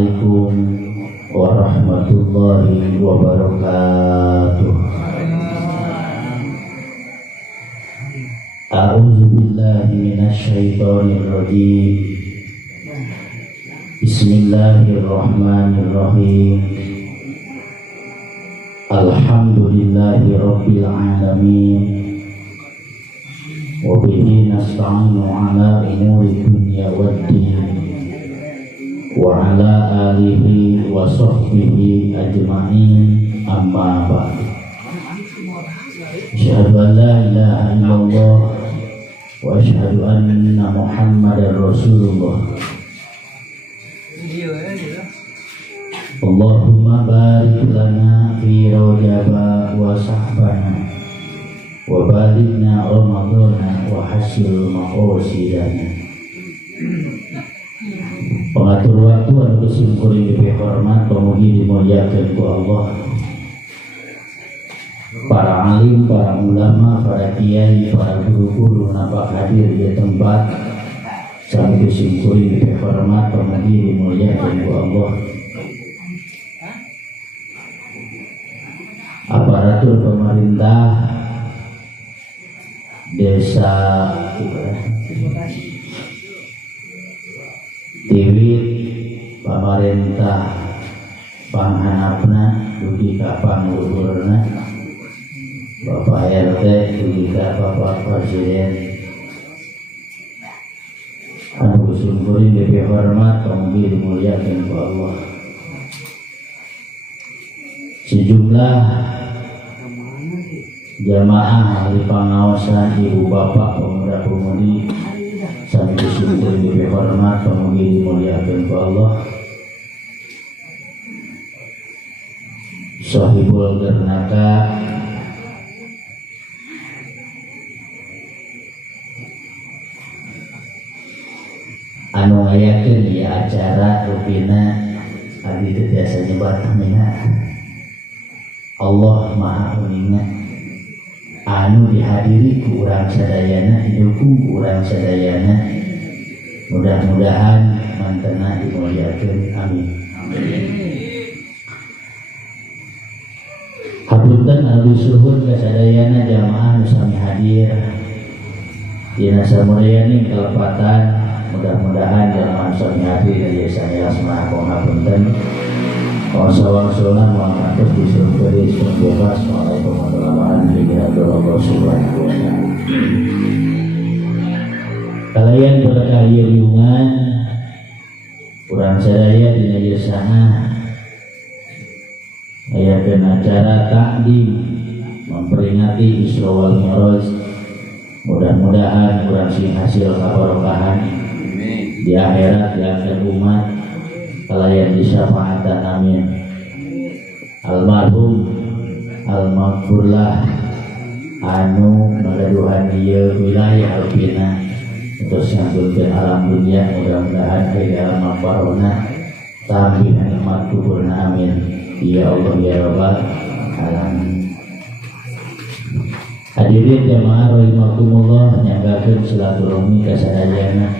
Assalamualaikum warahmatullahi wabarakatuh. A'udzu billahi minasyaitonir rajim. Bismillahirrahmanirrahim. Alhamdulillahi rabbil alamin. Wa bihi nasta'inu ala umuri dunya waddin. Wa ala alihi wa sahbihi ajma'in, amma ba'd. Asyhadu an la ilaha illallah wa asyhadu anna Muhammadar Rasulullah. Allahumma barik lana fi Rajaba wa sahbana wa balikna Ramadana wa hasil maqasidana. Pengatur waktu anu kesimpulan lebih hormat pemuji dimuliakan ku Allah, para alim, para ulama, para kiai, para guru-guru nampak hadir di tempat sami kesimpulan lebih hormat pemuji dimuliakan ku Allah. Aparatur pemerintah desa Tiwit, pemerintah panghanapna dugi ka panggugurna, Bapak RT dugi ka Bapak Presiden. Anu kusumpurin lebih hormat pamugi dimuliakan ku Allah. Sejumlah jamaah ahli pengawasan, ibu bapak, pemuda-pemudi, sami kusyukur lebih hormat pemuji dimuliakan ku Allah. Sahibul Gernaka, anu ngayakeun ya acara rupina abdi teu tiasa nyebat amina. Allah Maha Uninga anu dihadiri ku urang sadayana, didukung ku urang sadayana, mudah-mudahan mantena dimuliakeun, amin. Hapunten alus suhun ka sadayana jamaah nu sami hadir dina samudayana kalepatan, mudah-mudahan jamaah sami hadir ieu sanes mah hapunten. Wassalamualaikum warahmatullahi wabarakatuh. Assalamualaikum warahmatullahi wabarakatuh. Kalian berkah riungan urang sadaya dina ieu saha ayakeun acara takdim memperingati Isra wal Mi'raj. Mudah-mudahan urang sing hasil kabarokahan di akhirat di akhir umat kalayan disyafaatan, amin. Almarhum almaghfurlah anu ngagaduhan ieu wilayah alpina terus nganggukeun alam dunia, mudah-mudahan aya maghfirahna tambih nikmat kuburna, amin ya Allah ya rabbal alamin. Hadirin jamaah rahimakumullah, nyanggakeun silaturahmi ka sadayana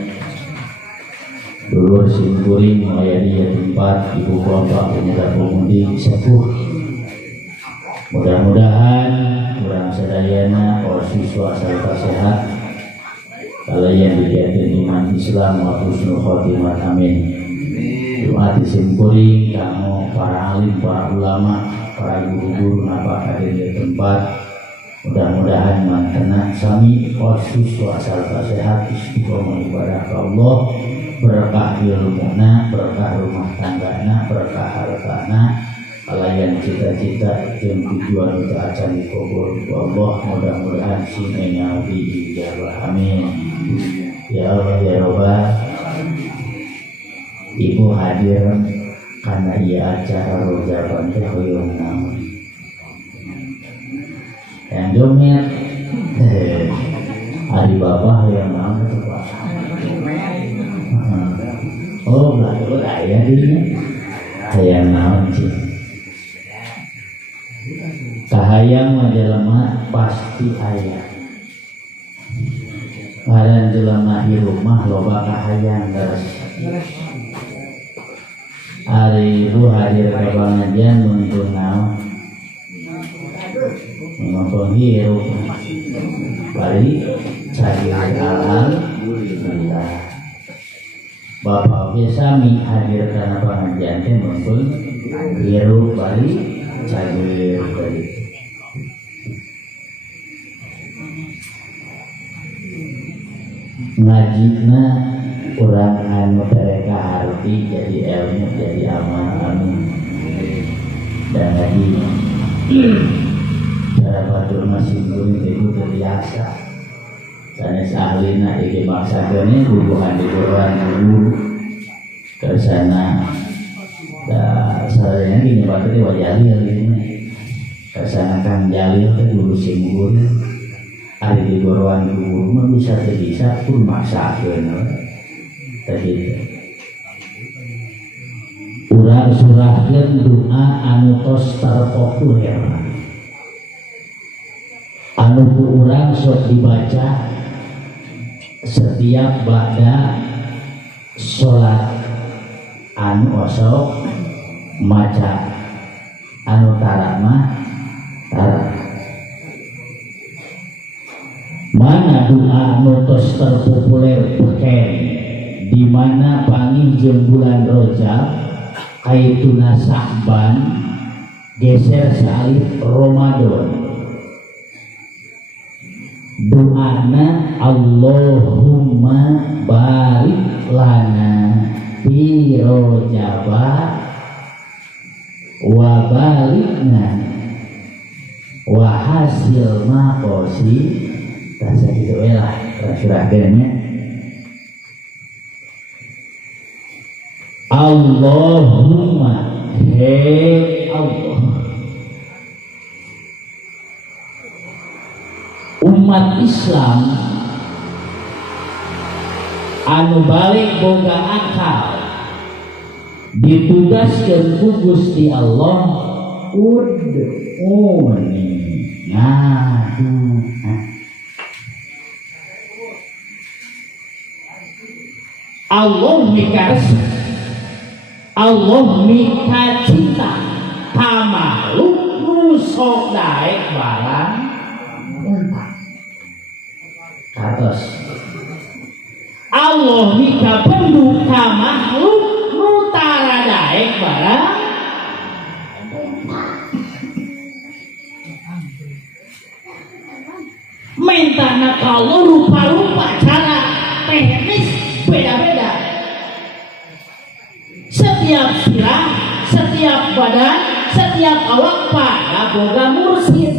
dulur simkuring melayani ya tempat ibu bapak pemuda pemudi sepuh. Mudah-mudahan urang sadayana siswa serta sehat kalian dijadikan iman Islam wa husnul khotimah, amin. Doa disimkuring kamu para alim, para ulama, para guru-guru nampak hadir di tempat, mudah-mudahan mantena sami siswa serta sehat istiqomah ibadah ke Allah, berkah ilmuna, berkah rumah tanggana, berkah hartana, kalayan cita-cita dan tujuan untuk acan dikubur Allah, mudah-mudahan sinenya diijabah, amin ya Allah ya Rabbal. Ibu hadir karena ia acara rojaban teh hoyong naon yang jomet hari bapak yang naon teh Pak. Oh, betul ayah ini ayah naon sih. Kahayang majalema pasti ayah. Paran jelema di rumah loba kahayang beres. ibu hadir ke pengajian untuk naon ngomong hirup balik cari alhamdulillah. Bapak sami hadir karena pengajian teh mumpung hirup balik cari balik. Ngajina orang anu mereka harti jadi ilmu jadi amal amin dan lagi cara batur masih belum itu terbiasa sanes ahlina iki maksudnya hubungan di Quran dulu ke sana saranya gini batur wajalil ini ke sana Kang Jalil teh dulu singgul hari di Quran dulu mah bisa pun maksakeun tadi urang surahkeun doa anu tos terpopuler anu ku urang sok dibaca setiap ba'da sholat anu osok maca anu tarak mah tarak mana doa anu tos terpopuler beken di mana panggih jeung bulan Rajab kaituna Sa'ban geser salib Ramadan doana Allahumma barik lana fi Rajaba wa balikna wa hasil maqosi rasa gitu lah surahkeunnya Allahumma he Allah umat Islam anu balik boga akal ditugaskeun ku Gusti Allah Allah mikares Allah mika cinta ka makhluk nu sok daek barang entah katos Allah mika penduk ka makhluk nu tara daek barang mentana kalau rupa-rupa cara teknis beda-beda setiap sirah, setiap badan, setiap awak pada boga mursyid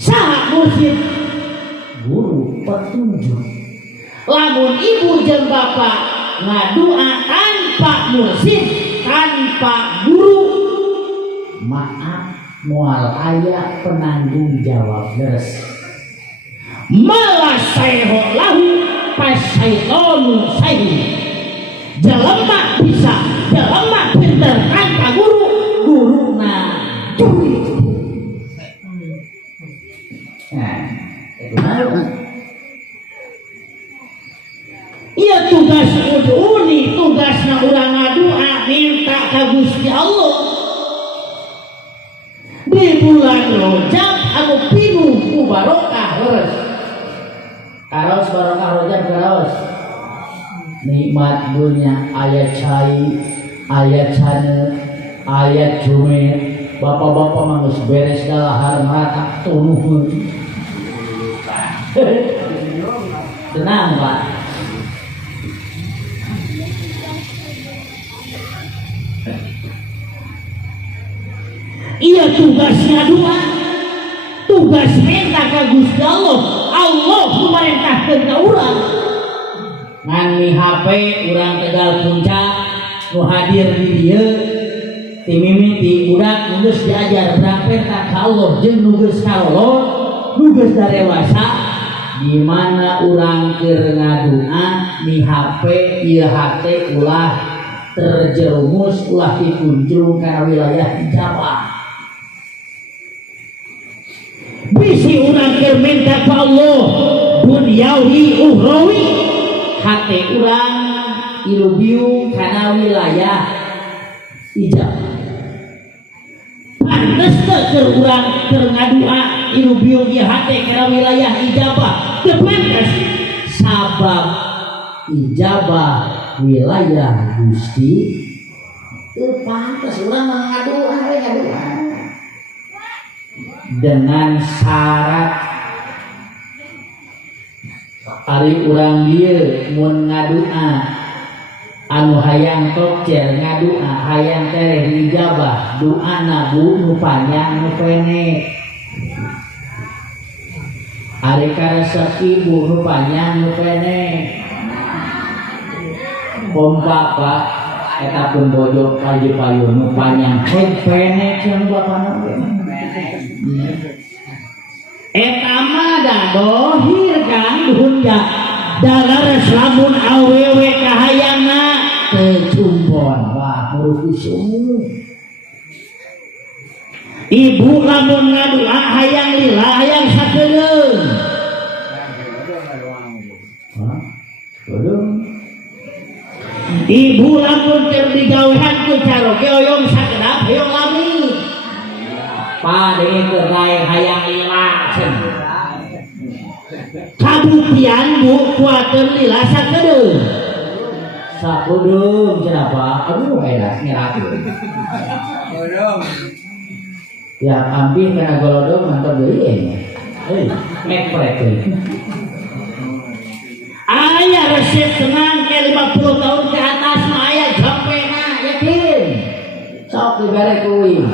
saha mursyid guru petunjuk lamun ibu jeung bapak ngadua tanpa mursyid tanpa guru maaf moal aya penanggung jawab deres malah sayho lahu pasyaitonu sayhu jelema bisa jelema pinter tanpa guru na curi iya tugas uduni tugasna urang ngadua minta ka Gusti Allah di bulan Rajab anu pinuh ku barokah leres karos barokah Rajab karos nikmat dunia ayat cai ayat cane ayat cume bapak-bapak mangus beres dalahar merata tunuh tenang Pak iya tugasnya dua tugas minta ka Gusti Allah Allah memerintahkeun ka urang ngan mi HP urang Tegal Puncak nu hadir di dieu ti mimiti budak nu geus diajar urang perintah ka Allah jeung nu geus kalolot nu geus darewasa di mana urang keur ngadua mi HP ieu hate ulah terjerumus ulah dikuncung kana wilayah Jawa bisi urang keur minta ka Allah dunyawi uhrawi hati urang ilubiu kana wilayah ijabah. Pantes teu urang keur ngadua inu biung ieu hate kana wilayah ijabah. Teu pantes sabab ijabah wilayah Gusti teu pantes urang ngadua we ngadua. Dengan syarat ari urang dieu mun ngadua anu hayang tokcer ngadua hayang tereh dijabah doana bu nu panjang nu pendek ari karesep ibu nu panjang nu pendek pompa pak eta pun bojo kayu payu nu panjang pendek yang bapana eta mah da dohir kan duhunja dalares lamun awewe kahayangna teu cumpon wah kudu sumu. Ibu lamun ngadua hayang lila hayang sakedeung. Ibu lamun keur digawehan ku caroge oyong sakedap hayang lami. Pade keur hayang lila cenah. Kabuktian bu kuateun lila sakedeung. Sakedeung kenapa? Aduh enak ngerakeun. Golodong. Ya kambing kena golodong mantap deui nya. Mekrek deui. Aya resep tenang ke 50 tahun ke atas mah aya jampena yakin. Sok dibere kuing.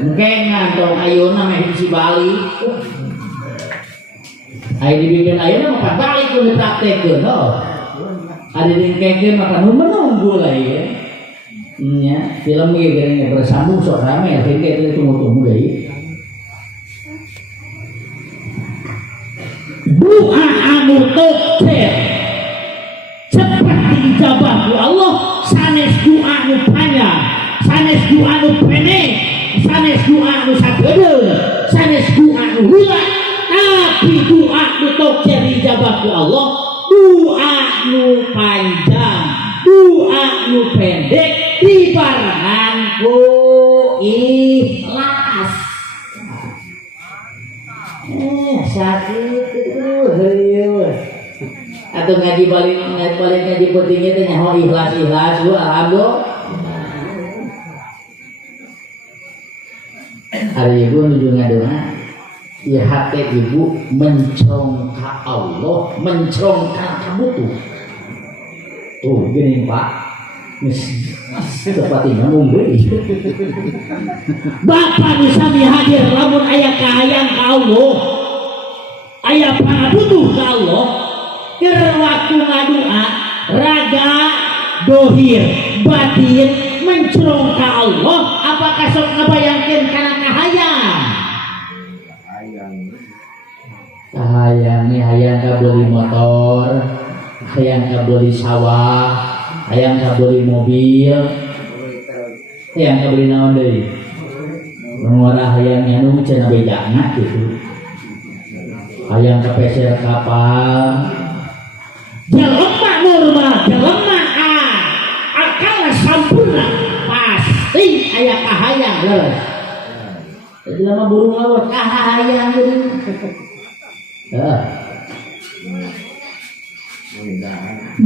Engke ngantong ayeuna meh bisi Bali. Ai dibikin ayeuna mah balik ku dipraktekeun heuh. Ari dingkekeun maka nu menunggu lah ya. Nya film ge gereng bersambung sok rame akhirnya itu tunggu-tunggu deui. Doa anu tokcer cepat dijabah ku Allah sanes doa anu panjang, sanes doa anu pendek, sanes doa anu sakedeung, sanes doa anu heula. Tapi doa nu tokcer dijabah ku Allah, doa nu panjang, doa nu pendek dibarengan ku ikhlas. Sakit itu heuh. Atuh ngaji balik ngaji pentingnya teh nyaho ikhlas lu alhamdulillah. Hari ibu nuju ngadoa ya hati ibu mencong ka Allah, mencong ka kabutuh. Tuh gini Pak, seperti ngomong deui. Bapak bisa hadir lamun aya kahayang ka Allah, aya pangabutuh ka Allah, keur waktu ngadua raga dohir batin mencong ka Allah, apakah sok ngabayangkeun kana kahayang? Hayang nih hayang ka beli motor, hayang ka beli sawah, hayang ka beli mobil, hayang ka beli naon deui? Ngora hayang anu cenah bejana gitu. Hayang ka peser kapal. Jelema normal, jelema akal sampurna pasti aya kahayang leres. Jelema burung laut kahayang deui.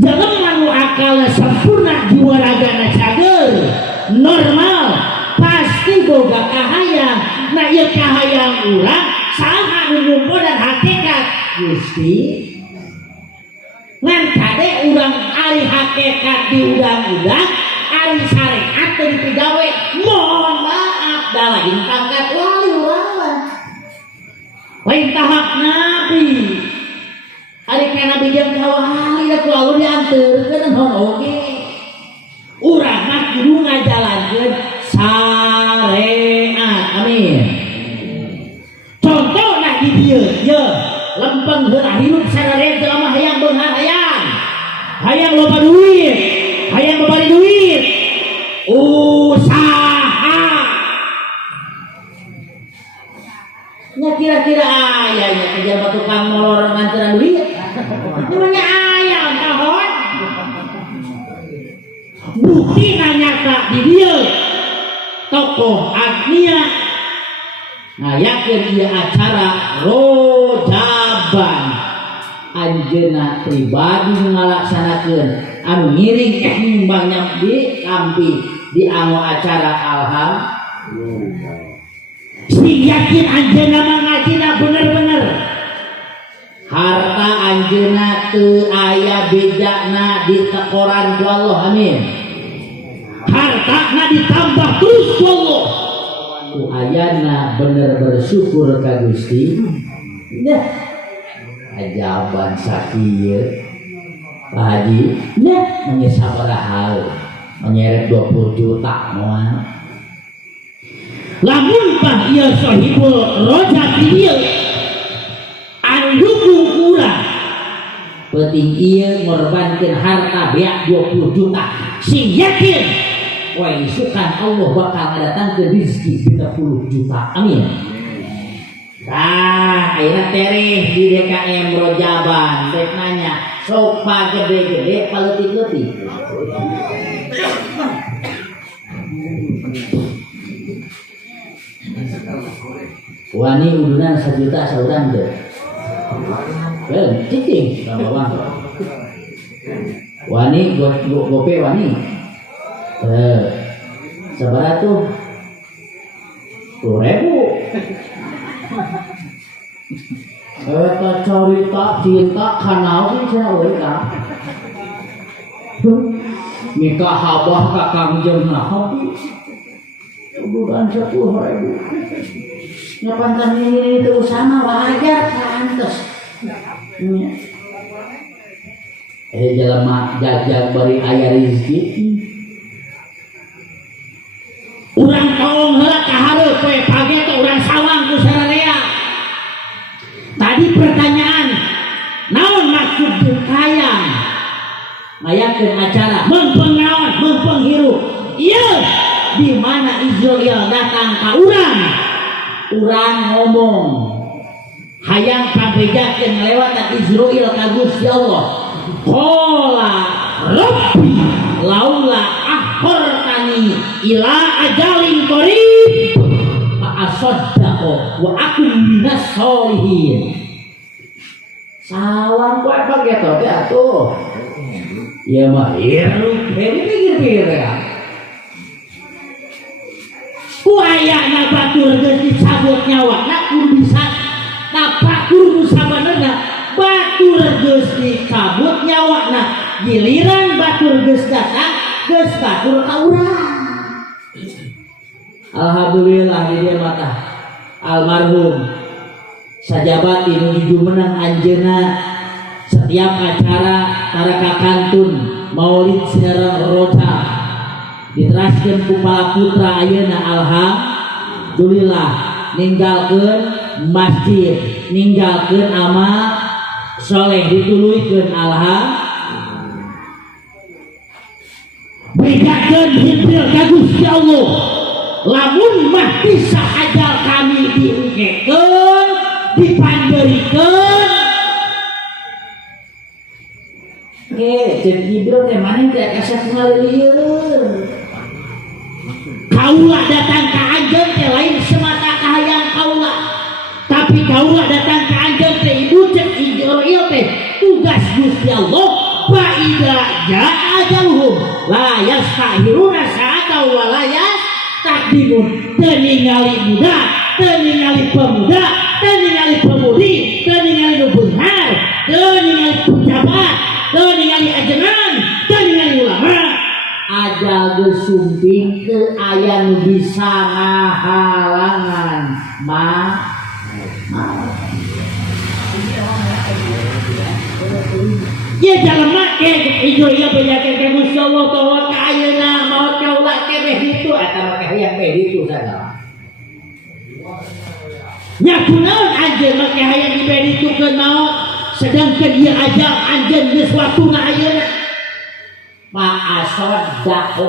Jangan manu akal sempurna jiwa ragana cager normal pasti boga kahayang. Nah ieu kahayang urang saha nu nyumpul dan hakikat Gusti ngan kade urang ari hakikat di udang-udang ari syariat teu dipigawe mohon maaf da lain pangkat wali urang mah lain tahap nabi. Ari kana bijang kawali da kudu dianteurkeun hon oge. Urang mah kudu ngajalankeun syariat. Amin. Contohna di dieu ye lempeng heula hirup sararea jelema hayang beunghar hayang loba duit, hayang babari duit. Usaha. Nya kira-kira aya nya pejabat tukang molor nganteran duit. Namanya ayam tahun bukti nyata di dia tokoh agnia ngayakeun ieu acara rojaban anjeunna pribadi ngalaksanakeun anu ngiring nyumbangnya di kampi di anu acara alhamdulillah. Si yakin anjeunna mangajina bener-bener harta anjeunna teu aya bedana di tekoran ku Allah, amin. Hartana ditambah terus ku Allah. Ku ayana bener bersyukur ka Gusti. Nya ajaban sakieu Pak Haji, nya sabaraha menyeret 20 juta moal. Lamun bah ieu sahibul roja ieu dukung kurang penting ieu ngorbankeun harta beak 20 juta sing yakin wah isukan Allah bakal ngadatangkeun rezeki 30 juta, amin. Nah ayeuna tereh di DKM Rojaban rek nanya sok gede-gede paleutik-leutik wani udunan 1 juta saurang teh cicing sama bang wani gope wani seberapa tuh 10.000 eta carita cinta kanaon sih cenah euy ka nikah habah ka Kangjeng naon udunan 10.000 nyapankan ini itu sama wajar pantes jelema jajag bari aya rezeki urang tolong heula ka hareup we pagi teh urang sawang ku sararea. Tadi pertanyaan naon maksud kayang ngayakeun acara mengpeung naon mengpeung hirup ieu di mana Israel datang ka urang ngomong hayang pabejakeun ngalewatan Israel ka Gusti Allah qala rabbi laula akhortani ila ajalin qarib fa asaddaqu wa akun minas sholihin. Salam kowe pake teh atuh ieu mah hirup pikir-pikir ya kuayana batur geus dicabut nyawana kudu bisa tapak kudu sabenerna batur geus dicabut nyawana giliran batur geus datang geus batur ka urang. Alhamdulillah di dieu mah almarhum sajabat nuju menang anjeunna setiap acara taraka kantun maulid sareng roja diteraskeun ku para putra ayeuna alhamdulillah ninggalkeun masjid ninggalkeun amal soleh dituluykeun bedakeun hibril ka Gusti Allah lamun mah bisa ajal kami diengkekeun dipandeurikeun jeung hibril teh maneh teh kasep ngaleulieur kaula datang ka anjeun teh lain semata kahayang kaula tapi kaula datang ka anjeun teh ibu cek Israel teh tugas Gusti Allah fa idza jaa ajaluhum la yastahiruna sa'atan wa la yastaqdimun teu ningali muda teu ningali pemuda teu ningali pemudi teu ningali nu beunghar teu ningali pejabat teu ningali ajengan teu ningali ulama ajal geus sumping teu aya nu bisa ngahalangan ya jalema ke ieu ieu bejakeun ka Gusti Allah toh ka ayeuna maot ka ulah kebeh ditu eta mah hayang kebeh ditu sagala nya kunaon anjeun make hayang kebeh ditu keun maot sedangkeun ieu ajal anjeun geus watuna ayeuna ma'asaddaqu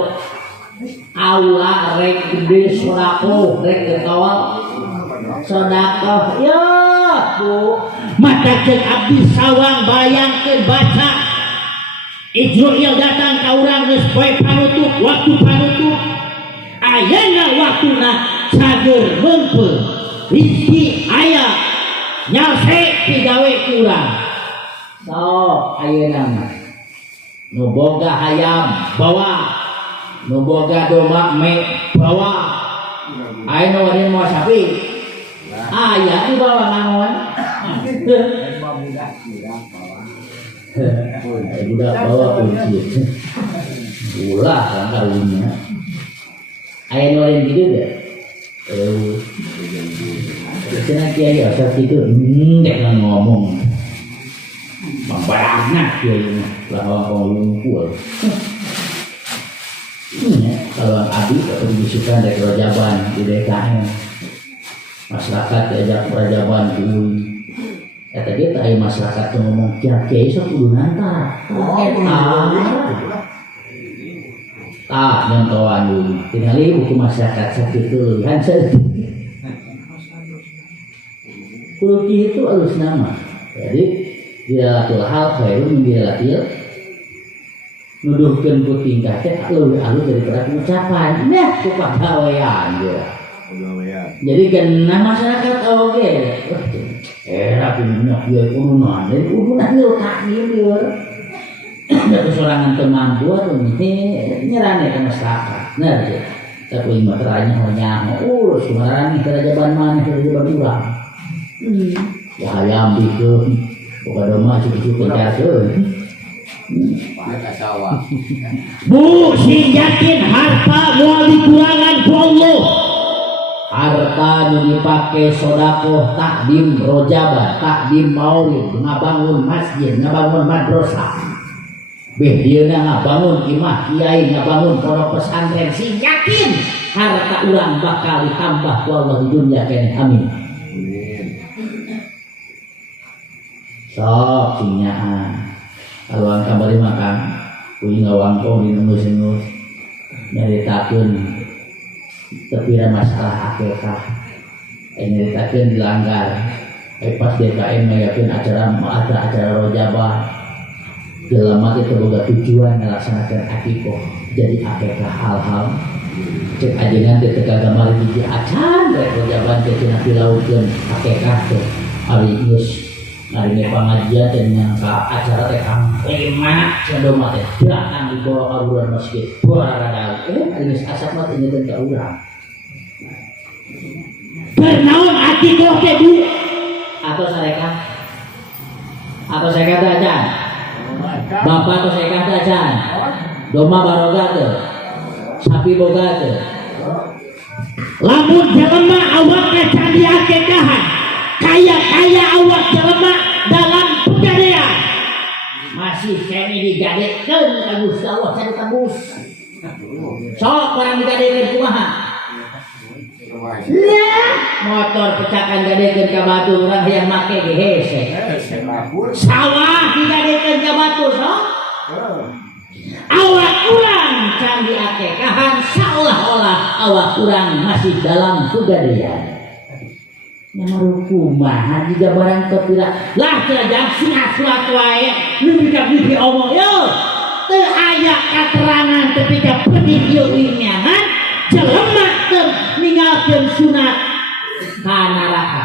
aula rek gede sodako rek getawal sodako ya bu mata cek abdi sawang bayangkeun baca Israel datang ka urang geus poe panutup waktu panutup ayeuna waktuna cager meungpeung rizki aya nyase pigawe ku urang sok ayeuna mah nu boga hayam bawa nu boga domba me bawa aya nu wani mau sapi aya di bawah ngangon budak bawa kunci ulah kan kawinnya aya nu lain gitu deh cenah kiai asal kitu dek ngomong membarangna kiai lah ngomong kual kalau abdi atau disukan dari Rajaban di DKM masyarakat diajak Rajaban kuy eta ge teh masyarakat teh ngomong kiai sok kudu nantar tah nyontohan deui tingali buku masyarakat sakitu hansel kudu kitu alus nama jadi dilatul hal khairun min dilatil nuduhkeun ku tingkah teh leuwih alus daripada ucapan nah ku pagawean ge jadi genah masyarakat oge era punya kieu urunan dari urunan lu takdir da sorangan teu mampu atuh nyerane ka masyarakat nah tapi mah teranya nya urus kumaran Rajaban maneh Rajaban urang ya hayam bikeun boga domba cukup kejarkeun Bu si yakin harta moal dikurangan ku Allah harta nu dipake sedekah takdim rojaban takdim maulid ngabangun masjid ngabangun madrasah beh dieuna ngabangun imah kiai ngabangun pondok pesantren si yakin harta urang bakal ditambah ku Allah di dunia keneh amin sok sinyaan kalau angka bari makan kuing ngawangkong di nunggu-nunggu nyaritakeun tepira masalah akikah nyaritakeun dilanggar pas DKM ngayakeun acara rojabah jelema teh boga tujuan ngalaksanakeun akikah jadi akikah hal-hal cek ajengan teh teu kagambar hiji acan rek rojaban teh cenah dilautkeun akikah teh ari geus hari pengajian dan nyangka acara rekam lima cendoma teh datang dibawa ke bulan masjid buara hari ini asap mati ini bentuk urang bernaon hati kok bu atau sareka ajan bapak atau sareka ajan doma baroga tuh sapi boga tuh lamun jelema awak candi akekahan kaya awak jelema dalam pegadaian masih kene digadekeun ka Gusti Allah cari tembus sok orang digadekeun kumaha motor pecakan gadekeun ka batu urang hayang make ge hese sawah digadekeun ka batu sok awak urang can diakekahan seolah-olah awak urang masih dalam pegadaian yang kumaha juga barang kepira lah kerajaan sinat-sinat wae lebih bibi omong yo teu aya katerangan ketika pergi ieu inyangan jelema teu ninggalkeun sunat ka neraka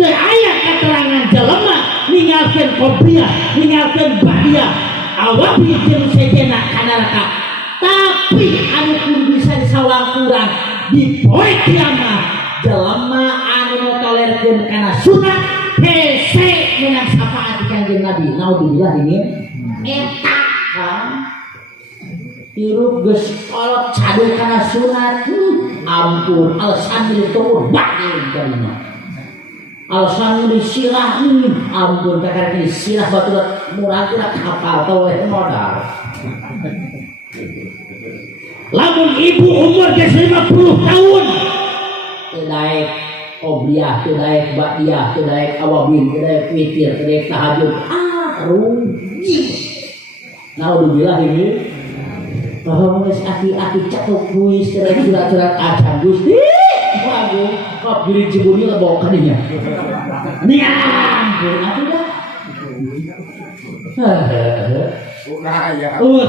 teu aya katerangan jelema ninggalkeun qobliyah ninggalkeun ba'diyah awak jeung sejenna ka neraka tapi anu kudu bisa disawang urang di poe kiamat jelema anu tolerkeun kana sunat hese meunang syafaat di Kanjeng Nabi naudzubillah ini eta kan tiru geus kolot cadu kana sunat ampun alasan ditur bae kana alasan disirah ampun kakak disirah batu murah kira kapal teu modal lamun ibu umur geus 50 tahun daek obliyah, daek ba'diyah, daek awabin, daek witir, daek tahajud rugi naudzubillah ini bahwa geus aki-aki catok kuis daek surat-surat acan Gusti waduh kok diri Cibuni lebok kadinya niang atuh dah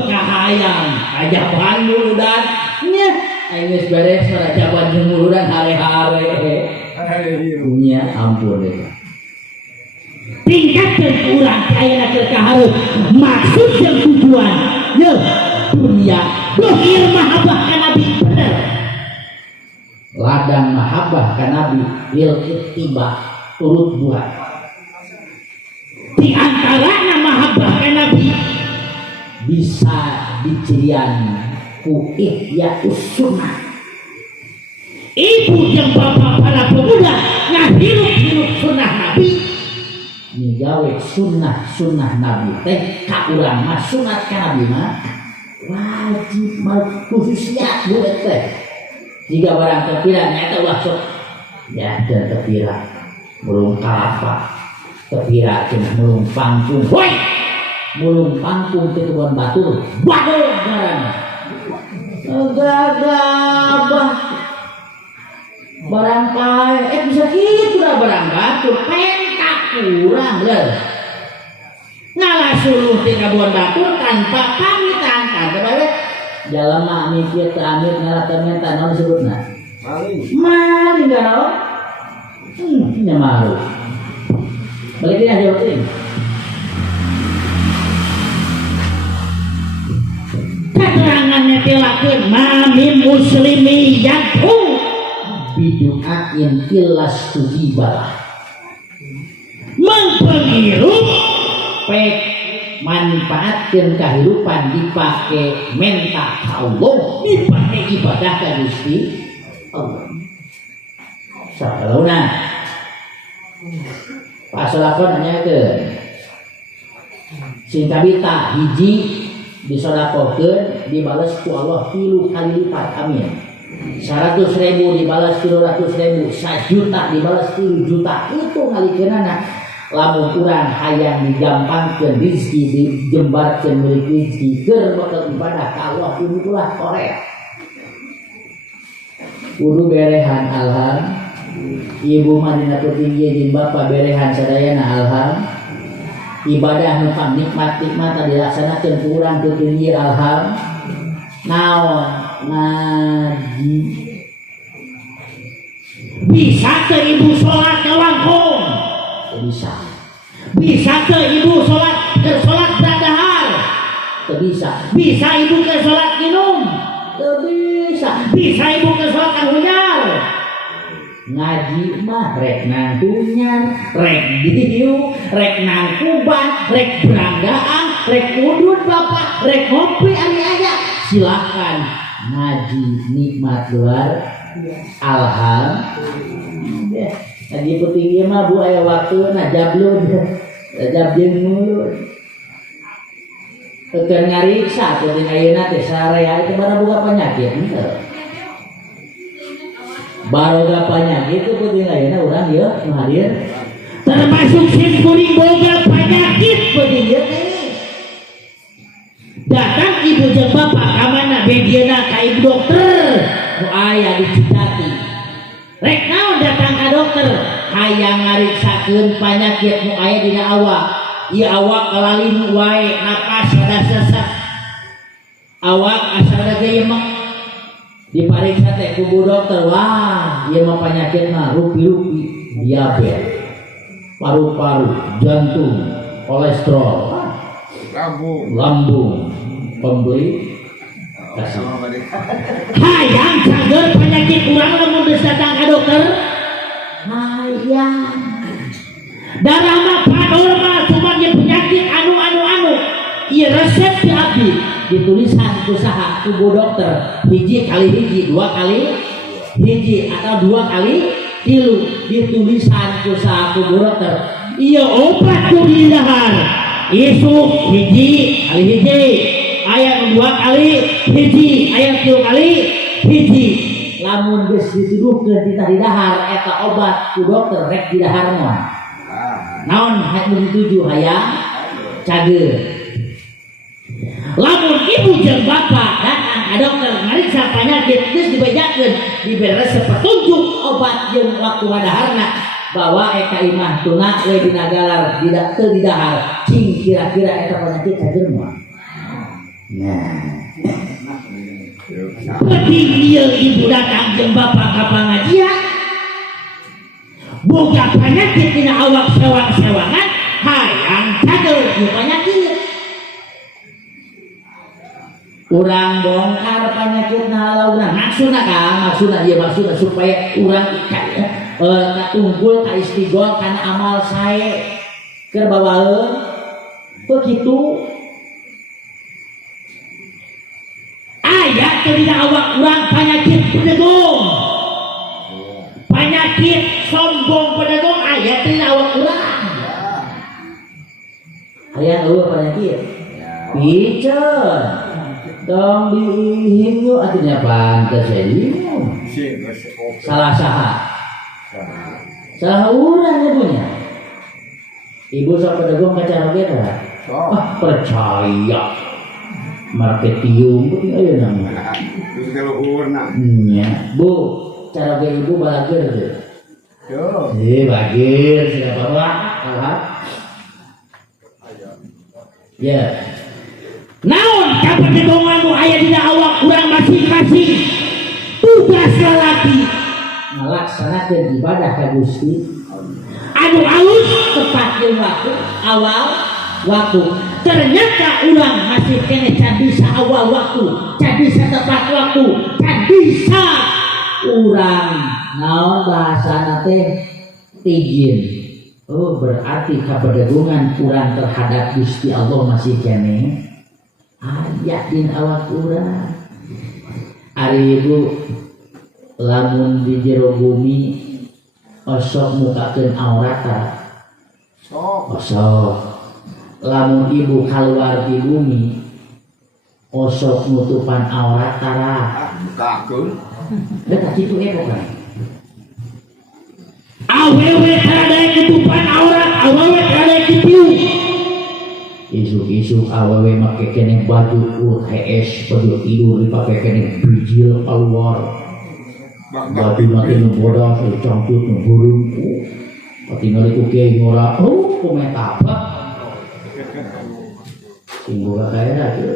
Kahayang ajaban muludan nya aing geus beres ajaban jeung muludan hare-hare nya ampun deh tingkatkeun urang ayeuna keur kahareup maksud jeung tujuan ye dunia dohir mahabbah ka nabi bener ladang mahabbah ka nabi il ittiba turut buat di antaranya mahabbah ka nabi bisa dicirian ku ihya sunnah. Ibu jeung bapak para pemuda ngahirup-hirup sunnah nabi nigawe sunnah nabi teh ka urang mah sunat ka nabi mah wajib khususnya buat teh jika barang kepira nyata ulah sok ya dan kepira mulung kalapa kepira cenah mulung pangkung woi mulung pangkung ke kebun batur batur ngaranna gagabah barang kae bisa kitu da barang batur pentak kurang leuh ngalah suluh ti kebun batur tanpa pamitan tanpa bae jalema mikir teu amit ngaratementa naon disebutna maling gaul nya malu balik dia jauh teuing keterangan netilakeun mamin muslimi yad'u bidu'ain illas tujibalah menghirup pek manfaatkeun kahirupan dipake menta ka Allah dipake ibadah ka Gusti Allah sakalauna pasalakon nanyakeun sing kabita hiji disodaqohkeun dibales ku Allah 3 kali lipat amin 100.000 dibalas 300.000 1 juta dibalas 3 juta itu ngalikeunana lamun urang hayang digampangkeun rezeki dijembarkeun milik rezeki keur bakal ibadah ka Allah itulah Korea kudu berehan alham ibu madina tinggi jeung bapak berehan sadayana alham ibadah numpang nikmat-nikmat dilaksanakeun ku urang teu tinggi alham naon ngaji bisa ke ibu sholat ke langkung bisa ke ibu sholat beradahar bisa ibu ke sholat minum bisa ibu ke sholat kahunyar ngaji mah rek nantunya rek didiu rek nangkuban rek berandaan rek udut bapak rek ngopi ani aja silakan ngaji nikmat luar alhamdulillah ngaji petinggi mah bu aya waktu najablun najabjeun mulut keur ngariksa teh ayeuna teh saraya itu bara boga penyakit henteu baroga penyakit itu penting ayeuna urang ieu nu hadir termasuk sim kuring boga penyakit penting ieu teh datang ibu jeung bapak ka mana bedieuna ka ibu dokter nu aya di Cicati rek naon datang ka dokter hayang ngariksakeun penyakit nu aya dina awak ieu awak kalalin wae napas rada sesak awak asa rada geyemek dipariksa teh ku bu dokter wah ieu mah penyakit mah rupi-rupi diabetes paru-paru jantung kolesterol lambung pembeli kasih hayang cager penyakit urang lamun geus datang ka dokter hayang darah mah panormal cuma ye penyakit anu ieu resep ti abdi ditulisan ku saha ku bu dokter hiji kali hiji 2 kali hiji atau 2 kali 3 ditulisan ku saha ku bu dokter ieu obat ku di dahar isuk hiji kali hiji aya 2 kali hiji aya 3 kali hiji lamun geus dituduhkeun titah di dahar eta obat ku dokter rek di dahar moal naon dituju hayang cager lamun ibu jeung bapak datang ka dokter ngariksa penyakit geus dibejakeun diberi resep petunjuk obat jeung waktu madaharna bahwa eka imah tuna we dina galar tidak teu didahar cing kira-kira eta penyakit cager moal Nah, penting dia ibu datang jeung bapak ka pangajian. Boga penyakit tina awak sewang-sewangan, hayang cadel ieu penyakit. Urang bongkar penyakitna launa, maksudna supaya urang katunggul ka istighol kana amal sae keur bawaeun. Begitu aya teh dina awak urang penyakit pedegung, penyakit sombong pedegung aya teh dina awak urang. Aya eueuh penyakit piceun dong diihing yuk artinya pantes ini salah urang ibunya. Ibu sok pedegung kacara kita percaya marketium itu ayo nama nya bu cara ge ibu balager teh bagir siapa pak ya naon kapedegongan nu aya dina awak urang masing-masing tugas lalaki ngalaksanakeun ibadah ka Gusti anu alus tepat jeung waktu awal waktu. Ternyata urang masih kene can bisa awal waktu, can bisa tepat waktu, can bisa urang naon bahasana teh tijin. Oh berarti kapedegungan urang terhadap Gusti Allah masih kene aya din awak urang. Ari ibu lamun di jero bumi osok mukakeun aurata osok. Lamun ibu keluar di bumi osok nutupan aurat tara bukakeun eta kitu eta kan awewe tara nutupan aurat awewe tara kitu isu awewe make kene baju HS baju tidur dipake kene bijil keluar baju make nu bodas cangcut nu burung patinggal ku kiai ngora kometa apa singgoga kaya tuh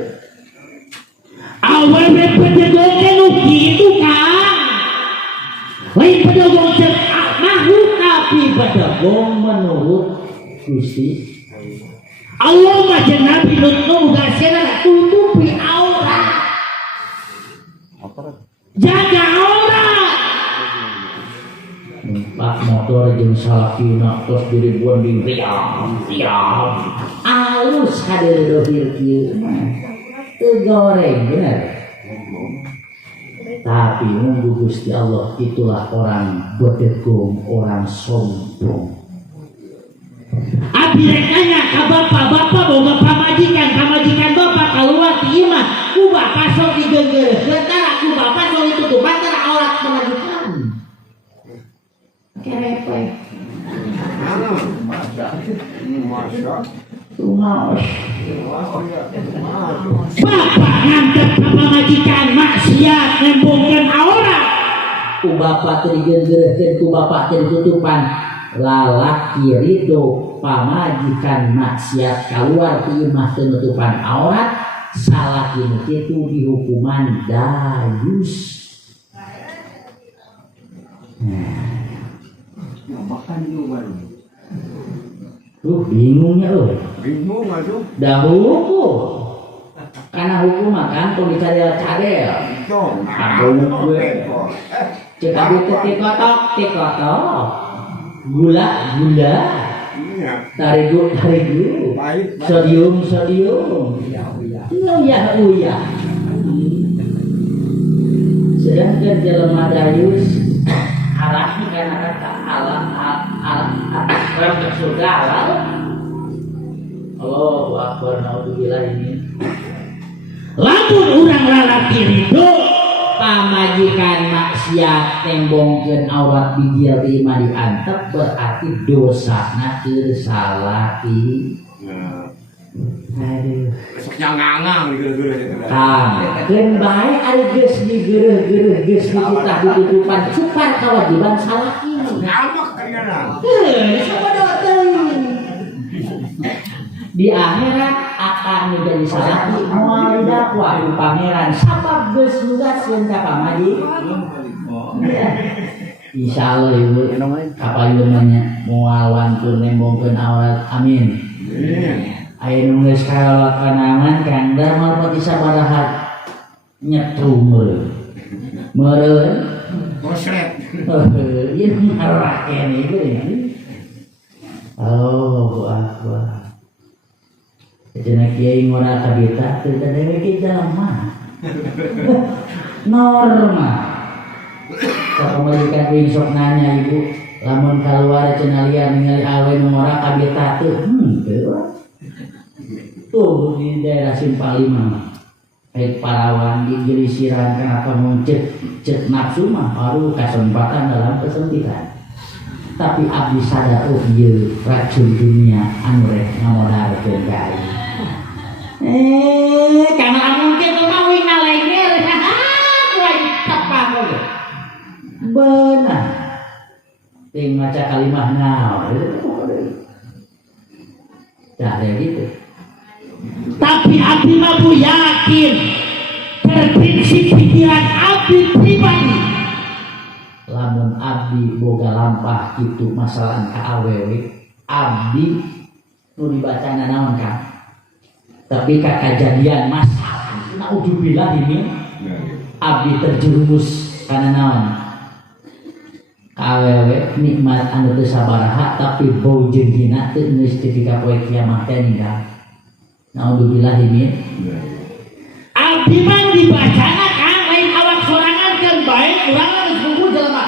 awewe pedegong nu kitu kan lain pedegong cek makhluk tapi pedegong menurut Gusti Allah mah jeung Nabi Nuh gasena tutupi aurat jaga aurat numpak motor jeung salakina tos diri bonding riam alus hadir dohir kieu teu goreng bener. Tapi nunggu Gusti Allah itulah orang bedegong, orang sombong. Abi rek nanya ka bapak boga pamajikan bapak kaluar ti imah ku bapak sok digenggeureukeun tara ku bapak sok ditutupan tara aurat pamajikan kerepe bapak ngantep ka pamajikan maksiat nembongkeun aurat ku bapak teu digenggeureukeun ku bapak teu ditutupan lalaki ridho pamajikan maksiat keluar ti imah teu nutupan aurat salaki kitu dihukuman dayus. Makan juga bingungnya bingung aduh dah hukum karena hukum makan tuh dicari gue cek abis tikotok gula tarigu sodium uya sedangkan jelema dayus arahnya karena kata alam ke surga halal. Allahu akbar naudzubillah ini. Lamun urang lalaki ridho pamajikan maksiat tembongkeun aurat bijil di imah diantep berarti dosana teu salaki. Aduh. Besoknya ngangang digeureuh-geureuh. Keun bae ari geus digeureuh-geureuh geus dititah ditutupan cupar kewajiban salaki. Ngamak kalian. Di akhirat akang nu jadi salaki moal didakwa ku pangeran sabab geus nugaskeun ka pamaji. Insyaallah ibu kapayun nya moal wantun nembongkeun aurat amin. Aya nu geus kaolot kanangan Kang Darmal pati sabaraha nyetrum meureun Kosret. Ieu marah kene geuning. Allahu akbar. Cenah kiai ngora kabita teu dewe ge jalma. Normal. Kapamajikan wing sok nanya ibu, lamun kaluar cenah liar ningali awe nu ngora kabita teu. Teu. Tuh di daerah Simpang 5. Kayak Palawan di Gilisiran kenapa cek nafsu mah baru kesempatan dalam kesempitan. Tapi abdi sadar oh ieu racun dunia anu rek ngamodalkeun ka aing. Kana amun kitu mah wing ngalenger. Kuai tepak oge. Beunah. Ting maca kalimah naon. Tah gitu. Tapi abdi mah yakin berprinsip pikiran abdi pribadi. Lamun abdi boga lampah kitu masalah ka awewe abdi nu dibacana naon Kang? Tapi ka kejadian masalah naudzubillah ini abdi terjerumus kana naon? Awewe nikmat anu teu sabaraha tapi bau jenggina teu geus teu ka poe kiamat teh ninggal. Naudzubillah ini. Abdi mah dibacana Kang lain awak sorangan kan baik urang geus bungkul jelema.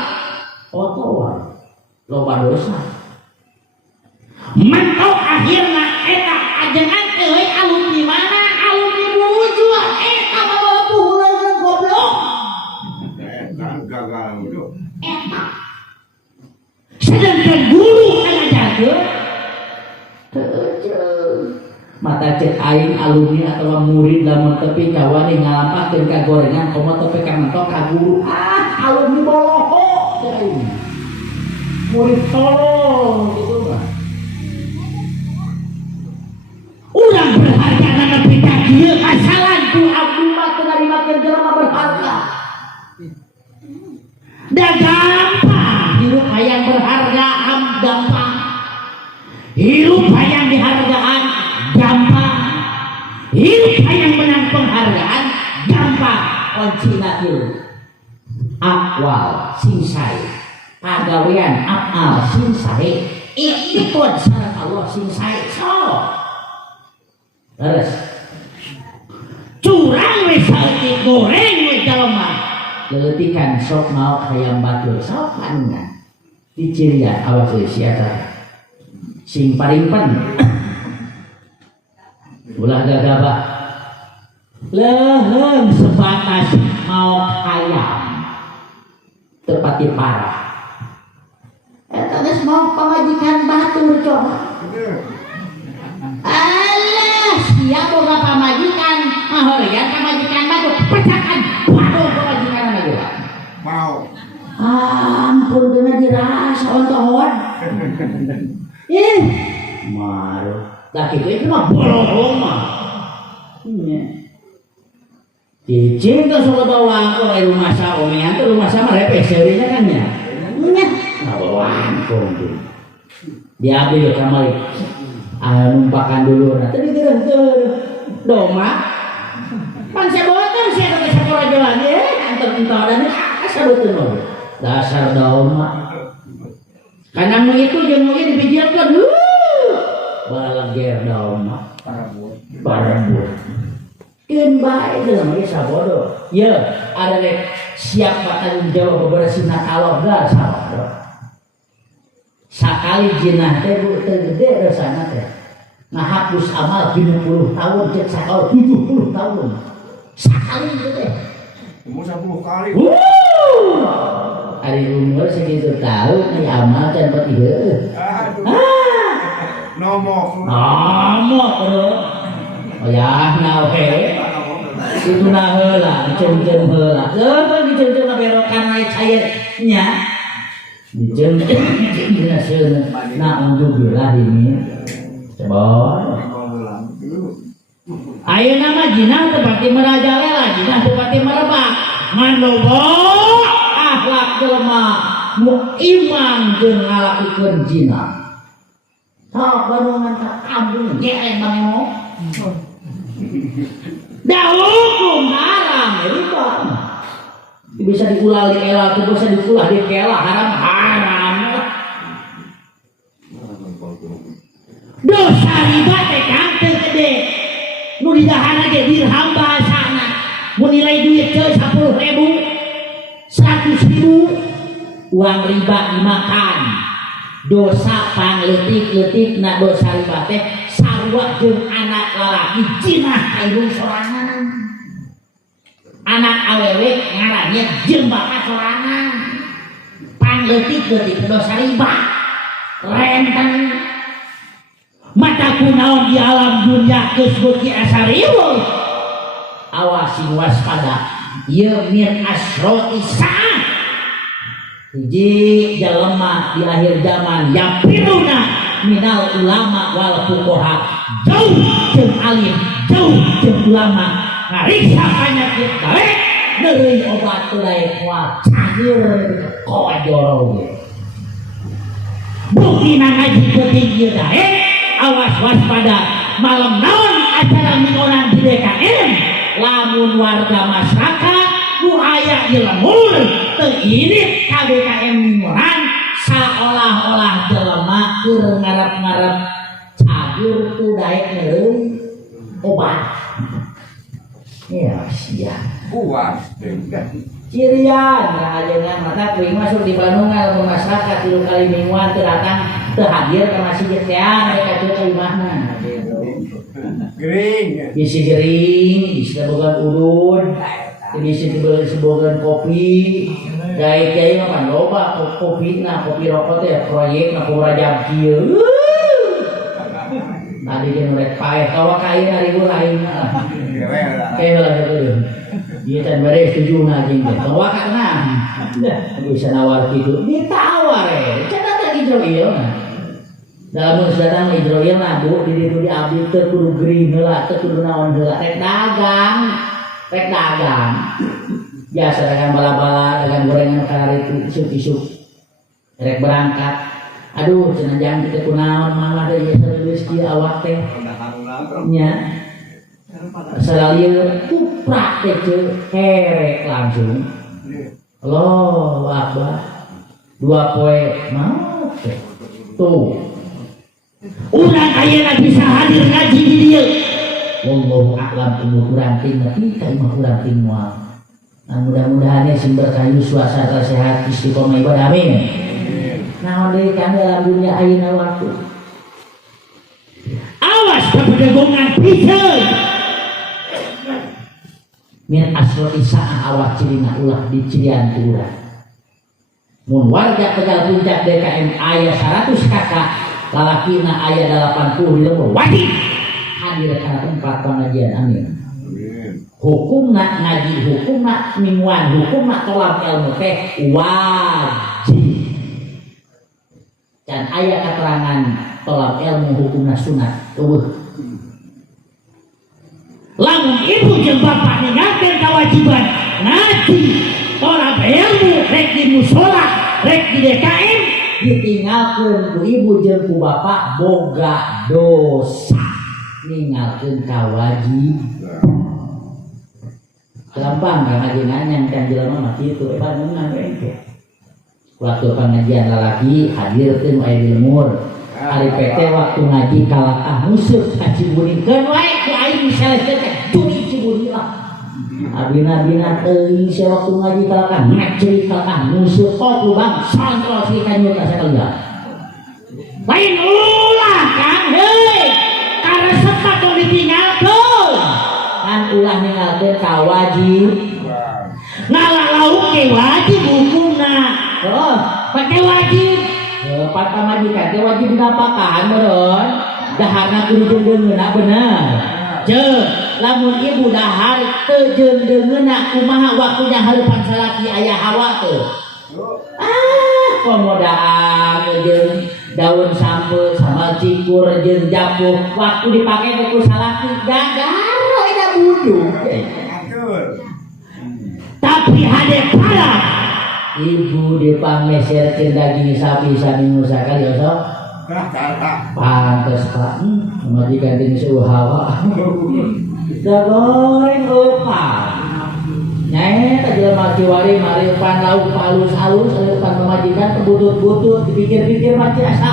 Otowan loba dosa. Mantau akhirna eta ajengan euy alun di mana? Alun di Bujur. Eta bawa buhuleun goblok. Gagal itu. Eta. Sedangkan guru ngajarkeun teu mata cek aing alumni atau murid lamun tepi kawani ngalampakeun ka gorengan komo tepi ka mentok ka guru alumni boloho cek aing murid tolol gitu mah urang berharga na nepi ka kieu asalan ku abdi mah teu narimakeun jelema berharga da gampang hirup hayang berharga gampang hirup hayang dihargaan gampang, hidup yang menang penghargaan gampang. Kuncina ieu akwal sinsai, pagawean afal sinsai, iktikad sareng Allah sinsai. So, terus curang we saeutik goreng we jalma, leuletikan sok mau hayam batur sok panungan. Dicirian awas we siata sing parimpen. Ulah gagabah leheng sebatas mau ayam tepati parah eta geus mau pamajikan batur coba alah sia boga pamajikan mahorean pamajikan batur pecakan waduh pamajikan mah ge Mau. ampun geuna dirasa ontohon maru laki itu mah bolong mah. Cicing tuh suka bawa aku ke rumah saya, omean tuh rumah saya mah repeh serinya kan ya. Nggak bawa aku tuh. Diambil kamar, numpakan dulu. Nanti digerentur doma. Pan saya bawa tuh saya ke sekolah jalan ya, antar dan asal betul dasar doma. Karena mau itu jenguknya dipijilkan dulu. Balager daun mah parabut keun bae dalam ge sabodo ye ada rek siap tanggung jawab bebersih nakaloh da sabodo sakali jinah teh teu gede dosana teh ngahapus amal 70 tahun cek sakal 70 tahun sakali teh Umur 10 kali. Ari umur segitu tahun nih amal can pati heueuh Nomor bro. Oh ya, nawe. Itu na heula, cem-cem heula. Dicem-cem berokan wae cairnya. Dicem-cem dina seuneu. Nah, alhamdulillah ini. Coba. Ayeuna mah jinah teu pati merajalela, jinah teu pati merebak. Ngan loba akhlak jelema nu iman jeung ngalakikeun jinah. Sok barengan ka kampung geleng banget. Da hukum haram riba. Bisa diulah di ela, bisa diulah di kela, haram. Dosa riba teh kang teu gede. Nu didahana ge dirham bahasana. Mun nilai duit teh 10.000, 100.000 uang riba dimakan. Dosa pangletik-letik na dosa riba teh sarua jeung anak lalaki jinah kailung sorangan. Anak awewe ngarannya jembaka sorangan. Pangletik-letik dosa riba. Renten mata kunaon di alam dunia geus beuki asa riweuh. Awasi waspada ieu min asroti saat. Hiji jelema di akhir zaman yapiruna minal ulama wal fuqaha, jauh jeung alim, jauh jeung ulama, ngariksa panyakit gawe neureun obat teu lain moal cager kojoro. Buktina ngaji penting ieu dae, awas waspada malam naon acara mingguan di DKM, lamun warga masyarakat nu aya di lemur teu irit ka DKM mingguan saolah-olah jelema keur ngarep-ngarep cager tu daek neureun obat. Ya sia. Puas Cirian ajengan mata kuing masuk di Bandung lamun masyarakat 3 kali mingguan teu datang teu hadir ka masjid teh mereka teu ka imahna. Gering. Bisi gering, bisi bogan udun, bisi bogan kopi. Gai-gai mah pan loba kopi rokok teh proyek na kumaha jam kieu. Tadi jeung rek paeh kawa kain hari lain lah. Kayak lah itu. Dia can beres tujuh anjing teh. Kawa kana. Bisa nawar kitu. Ditawar cenah teh Israel na. Dalam sedang Israel na Bu di ditu di abdi teu kudu gering heula, teu kudu naon heula, rek dagang. Biasa dagang bala-bala, dagang gorengan kalari isuk-isuk. Rek berangkat. Aduh cenah jang kita kunaon mangga deui rezeki awak teh. Nya. Salalieu kuprak teh kerek langsung. Allahu Akbar. 2 poe mau teh. Tuh. Urang ayeuna bisa hadir ngaji di dieu. Wallahu a'lam umur urang ting nepi ka imah urang ting moal. Mudah-mudahan sing berkayu suasana sehat istiqomah ibadah amin. Naon deui kan dalam dunia ayeuna waktu. Awas kapedegongan piseun. Min asro isaa awak cirina ulah dicirian ti urang. Mun warga Tegal Puncak DKM aya 100 kakak, lalakina aya 80 lemur wajib hadir kana tempat pengajian amin. Hukumna ngaji, hukumna mingguan, hukumna tolak ilmu teh wajib. Dan aya keterangan tolak ilmu hukumna sunat. Lamun ibu jeung bapak ningalkeun kewajiban ngaji, tolak ilmu rek di musola, rek di DKM ditinggalkeun ku ibu jeung ku bapak boga dosa. Ningalkeun kewajiban. Gampang ngaji nanyang kan jelema mah kitu Bandungan we. Waktu pengajian lalaki hadir teu aya di lemur. Ari PT waktu ngaji kalakah musuh kaciburikeun wae ku aing misalkeun teh curi ciburi lah. Abina-bina teuing sia waktu ngaji kalakah ngacuri kalakah musuh kok lubang santro si kanyut asa kalia. Lain ulah kan heuy. Karesep tong ditinggalkeun. Kan ulah ninggalkeun ka wajib. Ngalalau ke wajib hukumna. Oh, pakai wajib. Patah majikan teh wajib dapakahan meureun. Daharna kudu jeung-deungeuna bener. Ceuk, lamun ibu dahar teu jeung-deungeuna kumaha waktunya hareupan salaki aya hawa teu. Komodaan jeung daun sampeun sama cikur jeung japuh waktu dipake ku salaki gagal buduk. Angker. Tapi hade para ibu dipangeserkeun daging sapi saminggu sakali osok. Kata. Pantes Pak, majikan ting suhawa. Da goreng eupan. Nyai tak jelema kiwari mari pan lauk halus-halus pan pemajikan butut-butut dipikir-pikir mah asa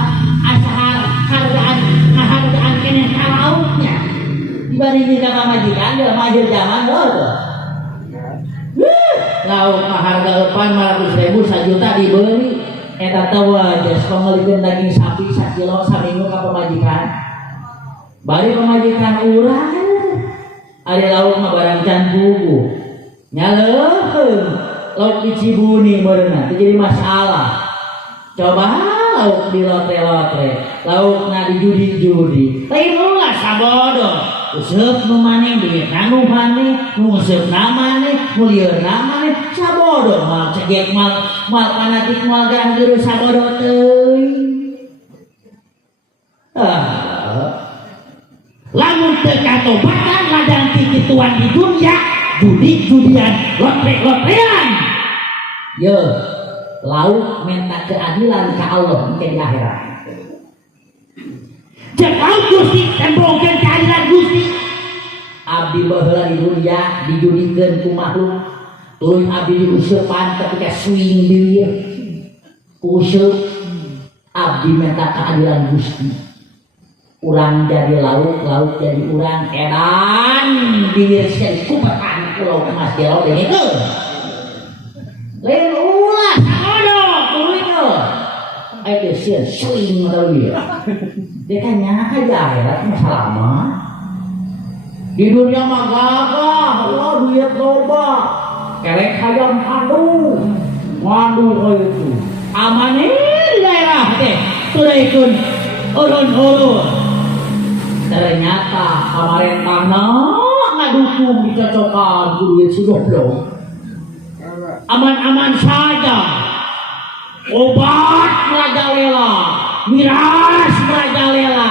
hargaan keneh ka lauknya. Dibanding ka pamajikan jelema akhir zaman heuh. Lauk harga eupan 500.000 1 juta dibeli. Eta teh wajas pamelikeun daging sapi 1 kilo saminggu ka pamajikan. Bari pamajikan urang ari lauk mah barang can bubu. Nyaleukeun lauk di Cibuni meureunna teu jadi masalah. Coba lauk di lotre-lotre, laukna di judi-judi. Lain ulah sabodoh. Useup nu maneh duitna nu maneh, nu ngeuseupna maneh, nu lieurna maneh, sabodoh mal cegek mal fanatik mal garang juru sabodoh teuing. Lamun teu katobatan ladang ti kituan di dunia, judi-judian, lotre-lotrean. Yo, lauk minta keadilan ke Allah di akhirat. Cek lauk Gusti tembongkeun keadilan Gusti. Abdi baheula di dunia dijudikeun ku makhluk. Tuluy abdi diuseupan ketika swing dieu. Useup abdi minta keadilan Gusti. Urang jadi lauk, lauk jadi urang, edan diwiriskeun kupetan pulau emas jelo dengikeun. Lain ulah sabodoh tuluy aya sieun swing tuluy. Dia kan nyaka di akhirat masalah mah. Di dunia mah gagah, Allah duit loba. Kelek hayam adu. Waduh itu. Amane di daerah teh turaykeun ulun-ulun. Ternyata pamarentahna ngadukung dicocokan ku duit si goblok. Aman-aman saja. Obat merajalela, miras merajalela.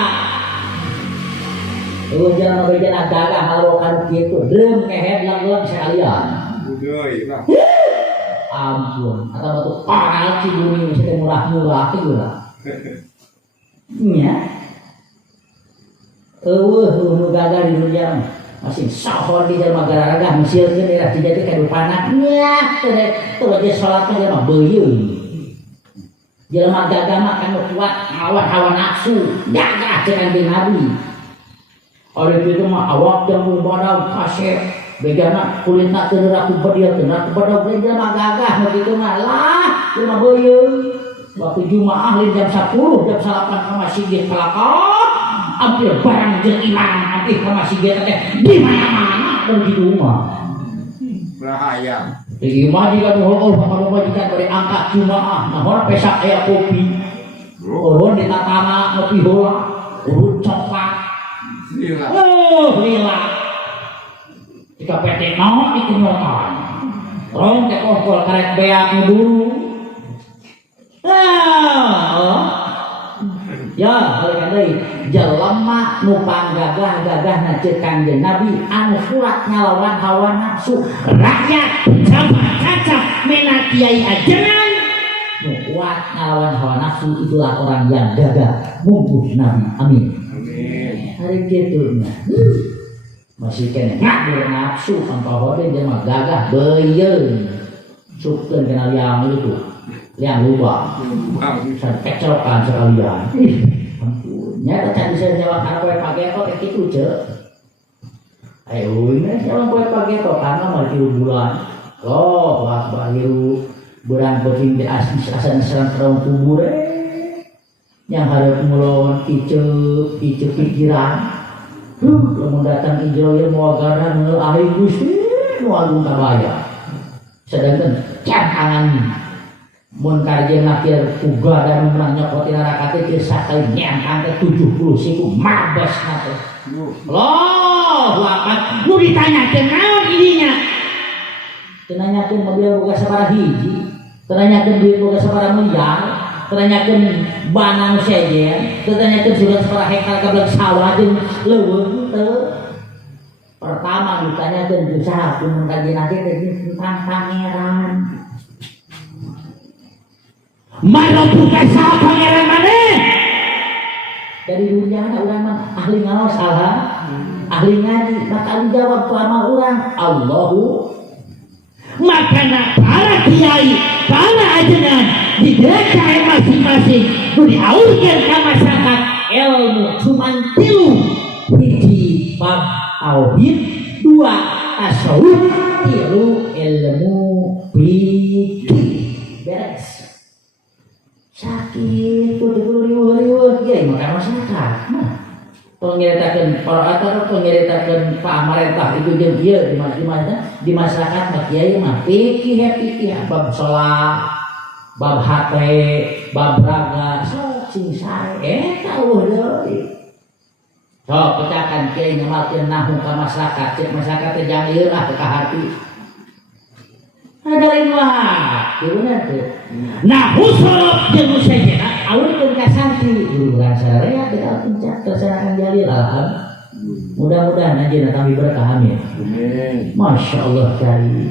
Jangan bejan agak kalau kan gitu, drum kehet lang-lang sekalian. Budaya lah. Ampun, atau batu parah Cibuni mesti murah-murah itu lah. Nya. Nu gagal di dunia masih sahur di dalam gara-gara misilkeun daerah dijadi kehidupanan nya teu aja salat mah mah beuyeung. Jelema gagah mah kan kuat nglawan hawa nafsu, gagah cenah di Nabi. Oleh itu mah awak yang badal kasep, begana kulitna teu raku bedieu teu raku badal jelema gagah begitu mah lah, jelema beuyeung. Waktu Jumaah lin jam 10, jam 8 ka masjid kalakot, hampir barang jeung imam hampir ka masjid teh di mana-mana dan di rumah. Bahaya. Di imam jika nuhul kalau majikan bari angkat Jumaah, nah orang pesak aya kopi. Ulun di tatana ngopi heula, urut coklat. Lila. Lila. Jika PT no dikenyotan. Rong ke kokol karek beak dulu. Ya, oleh karena itu jelema nu panggagah-gagahna ceuk Kanjeng Nabi anu kuat ngalawan hawa nafsu rakyat cacat mena kiai ajengan nu kuat ngalawan hawa nafsu itulah orang yang gagah mungguh Nabi. Amin. Amin. Hari kitu masih kena ngadur nafsu ampahode dia mah gagah beuyeung supkeun kana liang itu liang lubang kecerokan sekalian. Nya tak bisa jawab karena poe pageto kayak gitu cek. Ayo ini jawab poe pageto karena mau 3 bulan. Loh, wah bahiru berang penting di asan serang terong kubur yang harus mulon icuk pikiran. Lamun datang hijau ya mau agaran ahli Gusti nu agung kabaya. Sedangkan cantangan mun karjen nakir uga dan menang nyokoti narakate teu sakali nyangkang teh 70 siku mabes nate. Loh, wakat nu ditanyakeun naon idinya? Teu nanyakeun mobil boga sabaraha hiji, teu nanyakeun duit boga sabaraha miliar, teu nanyakeun bana nu sejen, teu nanyakeun surat sabaraha hektar ka beleg sawah jeung leuweung teu. Pertama ditanyakan usaha kumun kaji nanti tentang pangeran. Mana bukan saha pangeran mana? Dari dunia orang mah ahli ngaos salah, ahli ngaji maka dijawab sama orang Allahu. Makanya para kiai, para ajengan di desa masing-masing diaurkan ke masyarakat ilmu cuman tilu hiji bab tauhid, dua tasawuf, tilu ilmu fikih. Beres. Sakit tuh riweuh-riweuh ge maka masyarakat. Nah, pengiritakeun para atar pengiritakeun pamarentah itu jeung ieu di mana di masyarakat mah kiai mah fikih bab salat, bab hate, bab raga, cing sae eta eueuh deui. Sok pecahkan kiai ngamalkeun nahu ka masyarakat, cek masyarakat teh jang ieu ah teu ka hati. Ada lain wah, gimana tuh? Nah, usul jeung musajena aurkeun ka santri, urang sararea teh pencak terserahkan jalil alham. Mudah-mudahan aja kami berkah amin. Masya Allah kali.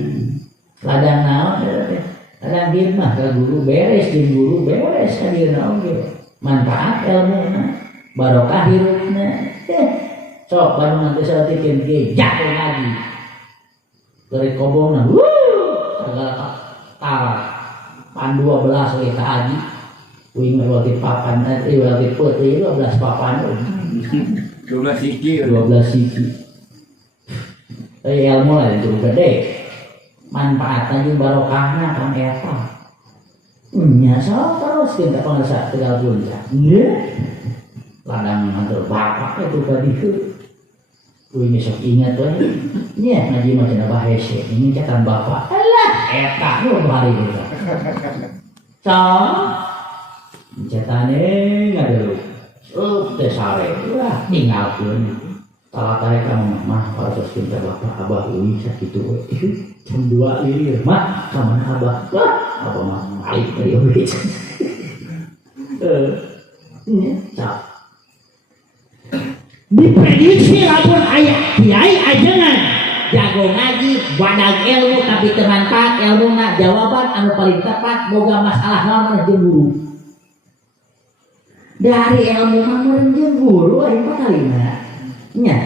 Ladang naon teh? Ladang dieu mah ka guru beres, jeung guru beres ka dieu oge. Manfaat ilmuna, barokah hirupna. Sok baru nanti saeutik ge jatuh lagi. Dari kobongna. Tarak pan 12 lagi ka haji uing waktu papan waktu peuting 12 papan 12 siki ilmu lah itu gede manfaatnya jeung barokahna kang eta nya sok terus kita pangarsa tegal puncak ladang mantul bapak itu tadi itu uing sok ingat we nya ngaji mah cenah bahese ini cakan bapak eta nu bari kita. So, cetane ngadeu. Teh sare ulah ninggalkeun. Talatare ka mah patos pinter bapak abah uing sakitu we. Jam 2 ieu mah ka mana abah? Abah mah balik deui we. Cak. Diprediksi lamun aya kiai ajengan jago ngaji, badag ilmu tapi bermanfaat ilmuna jawaban anu paling tepat boga masalah naon jeung guru. Dari ilmu mah meureun jeung guru aya mah kalina. Nya.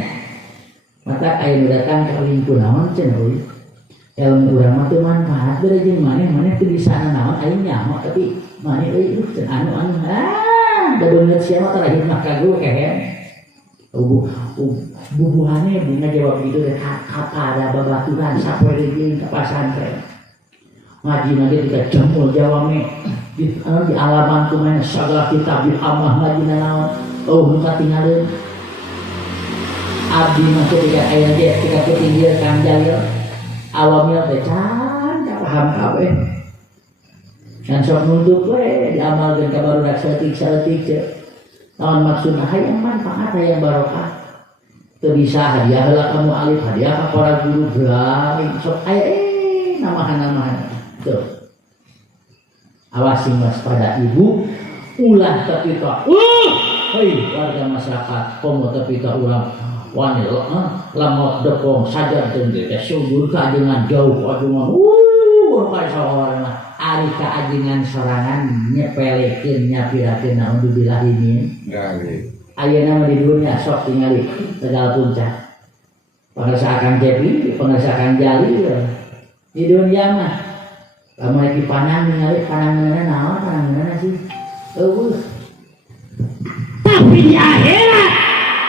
Mata aya nu datang ka lingkungan naon cenah euy. Ilmu urang mah teu manfaat bere jeung maneh teu bisa naon aya nyaho tapi maneh euy anu da beungeut sia mah tara hikmah ka guru kehe. Bubuhannya bunga jawab gitu deh apa ada babaturan sapoe deui ka pasantren ngaji nanti kita jempol jawabnya di alaman kumaha sagala kitab bil amah ngaji naon nu katinggalin abdi mah ketika aya ge ketika ketinggian Kang Jalil awamnya teh can paham kabeh dan sok nuntut we diamalkeun ka barudak saeutik naon maksudna hayang manfaat hayang barokah teu bisa hadiah heula kamu alif hadiah ka para guru berai sok aya namahan tuh awas sing waspada ibu ulah tapi ka hei warga masyarakat komo tapi ka urang wani lamot depong sajar teu teh subur ka dengan jauh ajengan ka sawarna ari ka ajengan sorangan nyepelekeun nyapirakeun naon dibilahimin ayeuna mah di dunia sok tingali tegal puncak pangarsa Kang Cepi pangarsa Kang Jalil di dunia mah lamun lagi panang ningali pananganna naon pananganna sih tapi di akhirat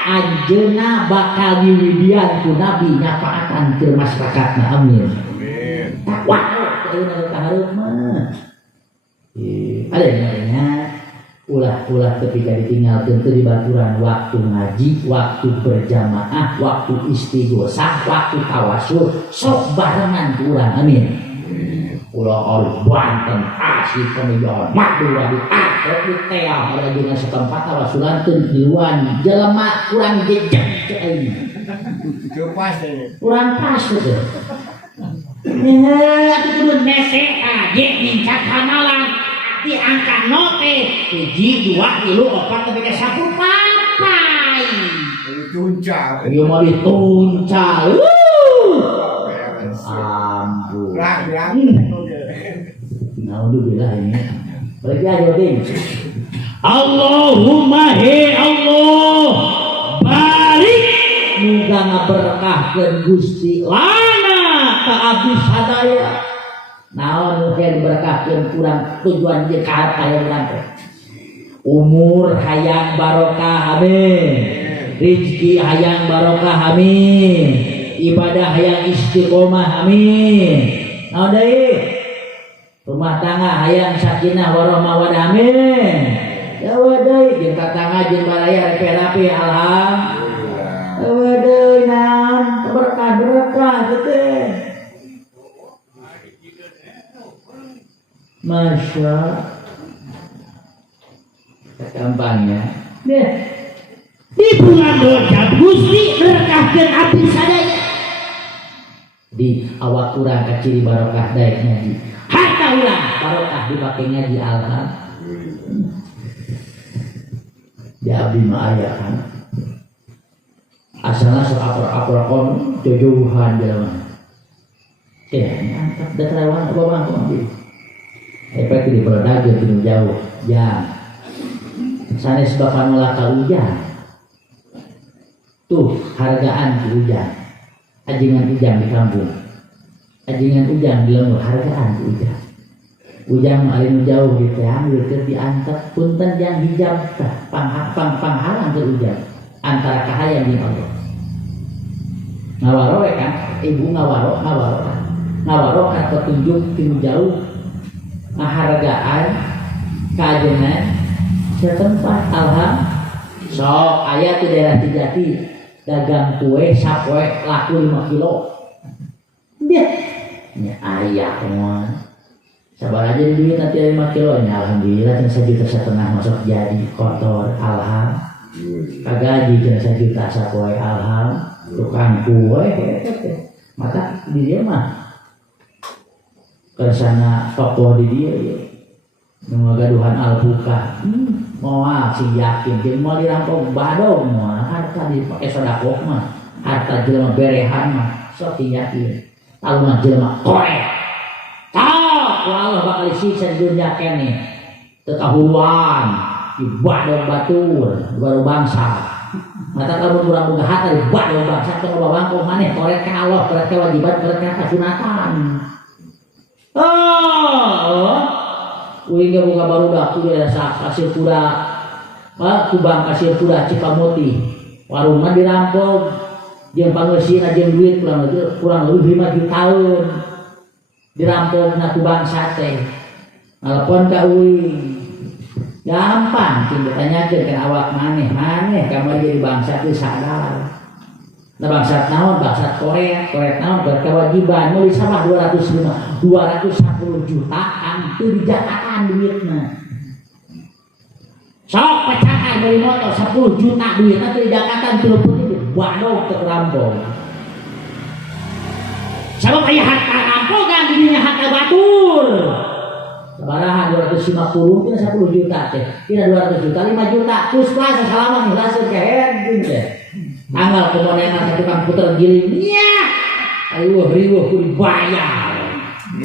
anjeunna bakal diwidian ku nabi nyafaatan ke masyarakatna amin takwa ayeuna kahareup mah ada yang ulah ketika ditinggalkan ke baturan waktu ngaji, waktu berjamaah, waktu istighosah, waktu tawasul, sok barengan kurang amin. Ulah orang Banten asli pemijahan Madura di akhir di teang ada juga setempat tawasulan tujuan jelema kurang jejak ini. Kurang pas itu. Aku kudu nese aja mincat hamalan. Di angka note 7, 2, 3, 4 sampai ke 10 papai Tunca. Ieu mah dituncal. Ampun. Naudzubillah ini. Balik aja ding. Allahumma he Allah barik muga ngaberkahkeun Gusti lana ka abdi sadaya. Naon nu diberkahkeun kurang tujuan ieu ka aya urang teh. Umur hayang barokah amin. Rezeki hayang barokah amin. Ibadah hayang istiqomah amin. Naon deui? Rumah tangga hayang sakinah warahmah wadah amin. Ya wadai jeung tatangga jeung baraya rapi-rapi alhamdulillah. Ya wadai naon berkah-berkah teh. Masya gampangnya. Deh. Di bulan Rajab Gusti berkahkeun abdi sadaya. Di awak urang ka ciri barokah daek ngaji. Harta urang barokah dipake ngaji alhamdulillah. Di abdi mah aya kan. Asalna sok apor-apor kon jojohan jelema. Teh angkat da terawan babang kon. Efek di berdagang di jauh. Ya. Sanes bakal nolak ka hujan. Tuh hargaan di hujan. Ajingan ujang di kampung. Ajingan ujang di lembur hargaan di ujang. Ujang alin jauh di teang keur diangkat punten yang hijab tah panghalang ke ujang antara kahayang jeung Allah. Ngawaro kan ibu ngawaro kan petunjuk tinu jauh ngahargaan kajengan setempat alhamdulillah. Sok aya di daerah Tijati dagang kue sapoe laku 5 kilo. Dia nya aya moal. Sabar aja di duit nanti 5 kilo nya alhamdulillah cenah 1,5 juta masuk jadi kotor alhamdulillah. Kagaji cenah 1 juta sapoe alhamdulillah. Tukang kue mata di dia mah kersana tokoh di dia ya. Ngagaduhan alpuka. Moal si yakin jeung moal dirampok badog moal harta dipake sedekah mah. Harta jelema berehan mah sok yakin. Alma jelema korek. Allah bakal disiksa di dunia kene. Tekahuan ibadong batur baru bangsa. Mata kalau kurang boga hati ibadong bangsa teu babangkong maneh korek ka Allah, korek kewajiban, korek kasunatan. Uing ge boga barudak tu desa Kasir Kuda. Kubang Kasir Kuda Cikamuti. Warungna dirampok jeung pangeusina jeung duit kurang lebih 5 juta tahun. Dirampok na ku bangsa teh. Nelpon ka uing. Gampang tinggal tanyakeun ka awak maneh kamari jadi bangsa teh sadar. Na bangsa naon? Bangsa Korea naon? Berkewajiban meuli sama 210 jutaan teu dijataan duitna. Sok pecahan beli motor 10 juta duitna teu dijakatan teu putih badog teu rampok. Sabab aya harta rampogan di dinya harta batur. Sabaraha 250 tina 10 juta teh. Tina 200 juta 5 juta. Terus plaza salaman langsung ke heding teh. Tanggal kemonena ka tukang puter giling. Nya. Riweuh ku dibayar.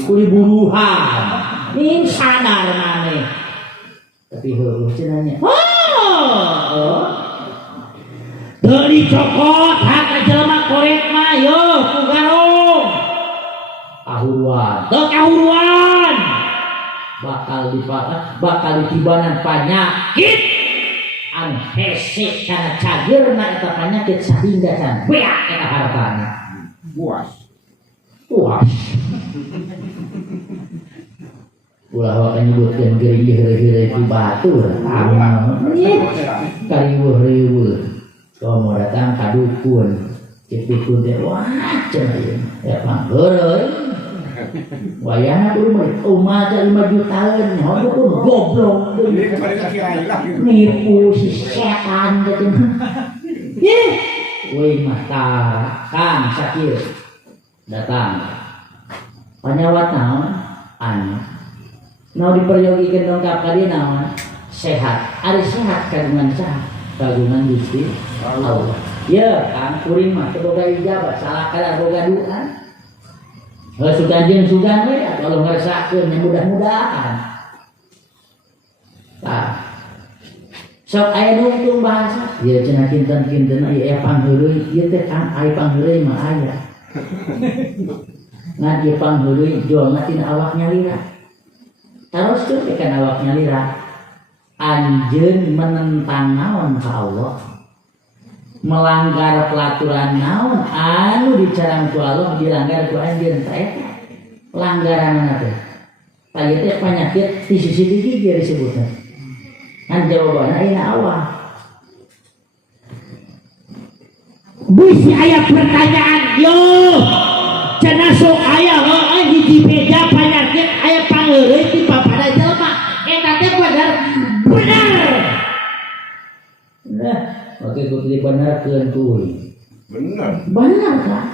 Ku diburuhan. Ning sadar maneh. Tapi heueuh cenanya. Teu dicokot harta jelema korek mah yo ku garong. Kahuruan bakal ditibanan penyakit anu hese kana cageurna eta penyakit sahingga can beak eta hartana puas ulah wae nyebutkeun geureuh-geureuh di batur kariweuh-riweuh komo datang ka dukun cek dukun teh wah cenah ieu ya panggeureun wayahna kudu mah umat 5 jutaan heuh pun goblok nipu si setan gitu. Woi mah Kang Sakir datang panyawat naon anu naon diperyogikeun dongkap ka dieu naon sehat ari sehat kagungan saha kagungan Gusti Allah Ya, kang kuring mah boga ijabah, salah kada boga doa. Sugan jeung sugan we atuh ngarasakeun yang mudah-mudahan. Tah. Sok aya nungtung bahasa, ieu cenah kinten-kinten aya pangheuleuy, ieu teh kan aya pangheuleuy mah aya. Ngan ieu pangheuleuy jolna tina awak nyalira. Taroskeun teh kan awak nyalira. Anjeun menentang naon ka Allah. Melanggar pelaturan naon anu dicarang ku Allah dilanggar ku anjeun teh pelanggaran teh tah teh penyakit di sisi gigi disebutna kan jawabanna aya Allah. Bisi aya pertanyaan yo cenah sok aya hiji beja penyakit aya pangeureuy ti papada jelema eta teh bener nah oke, kudu dibenarkeun kuy. Benar kan?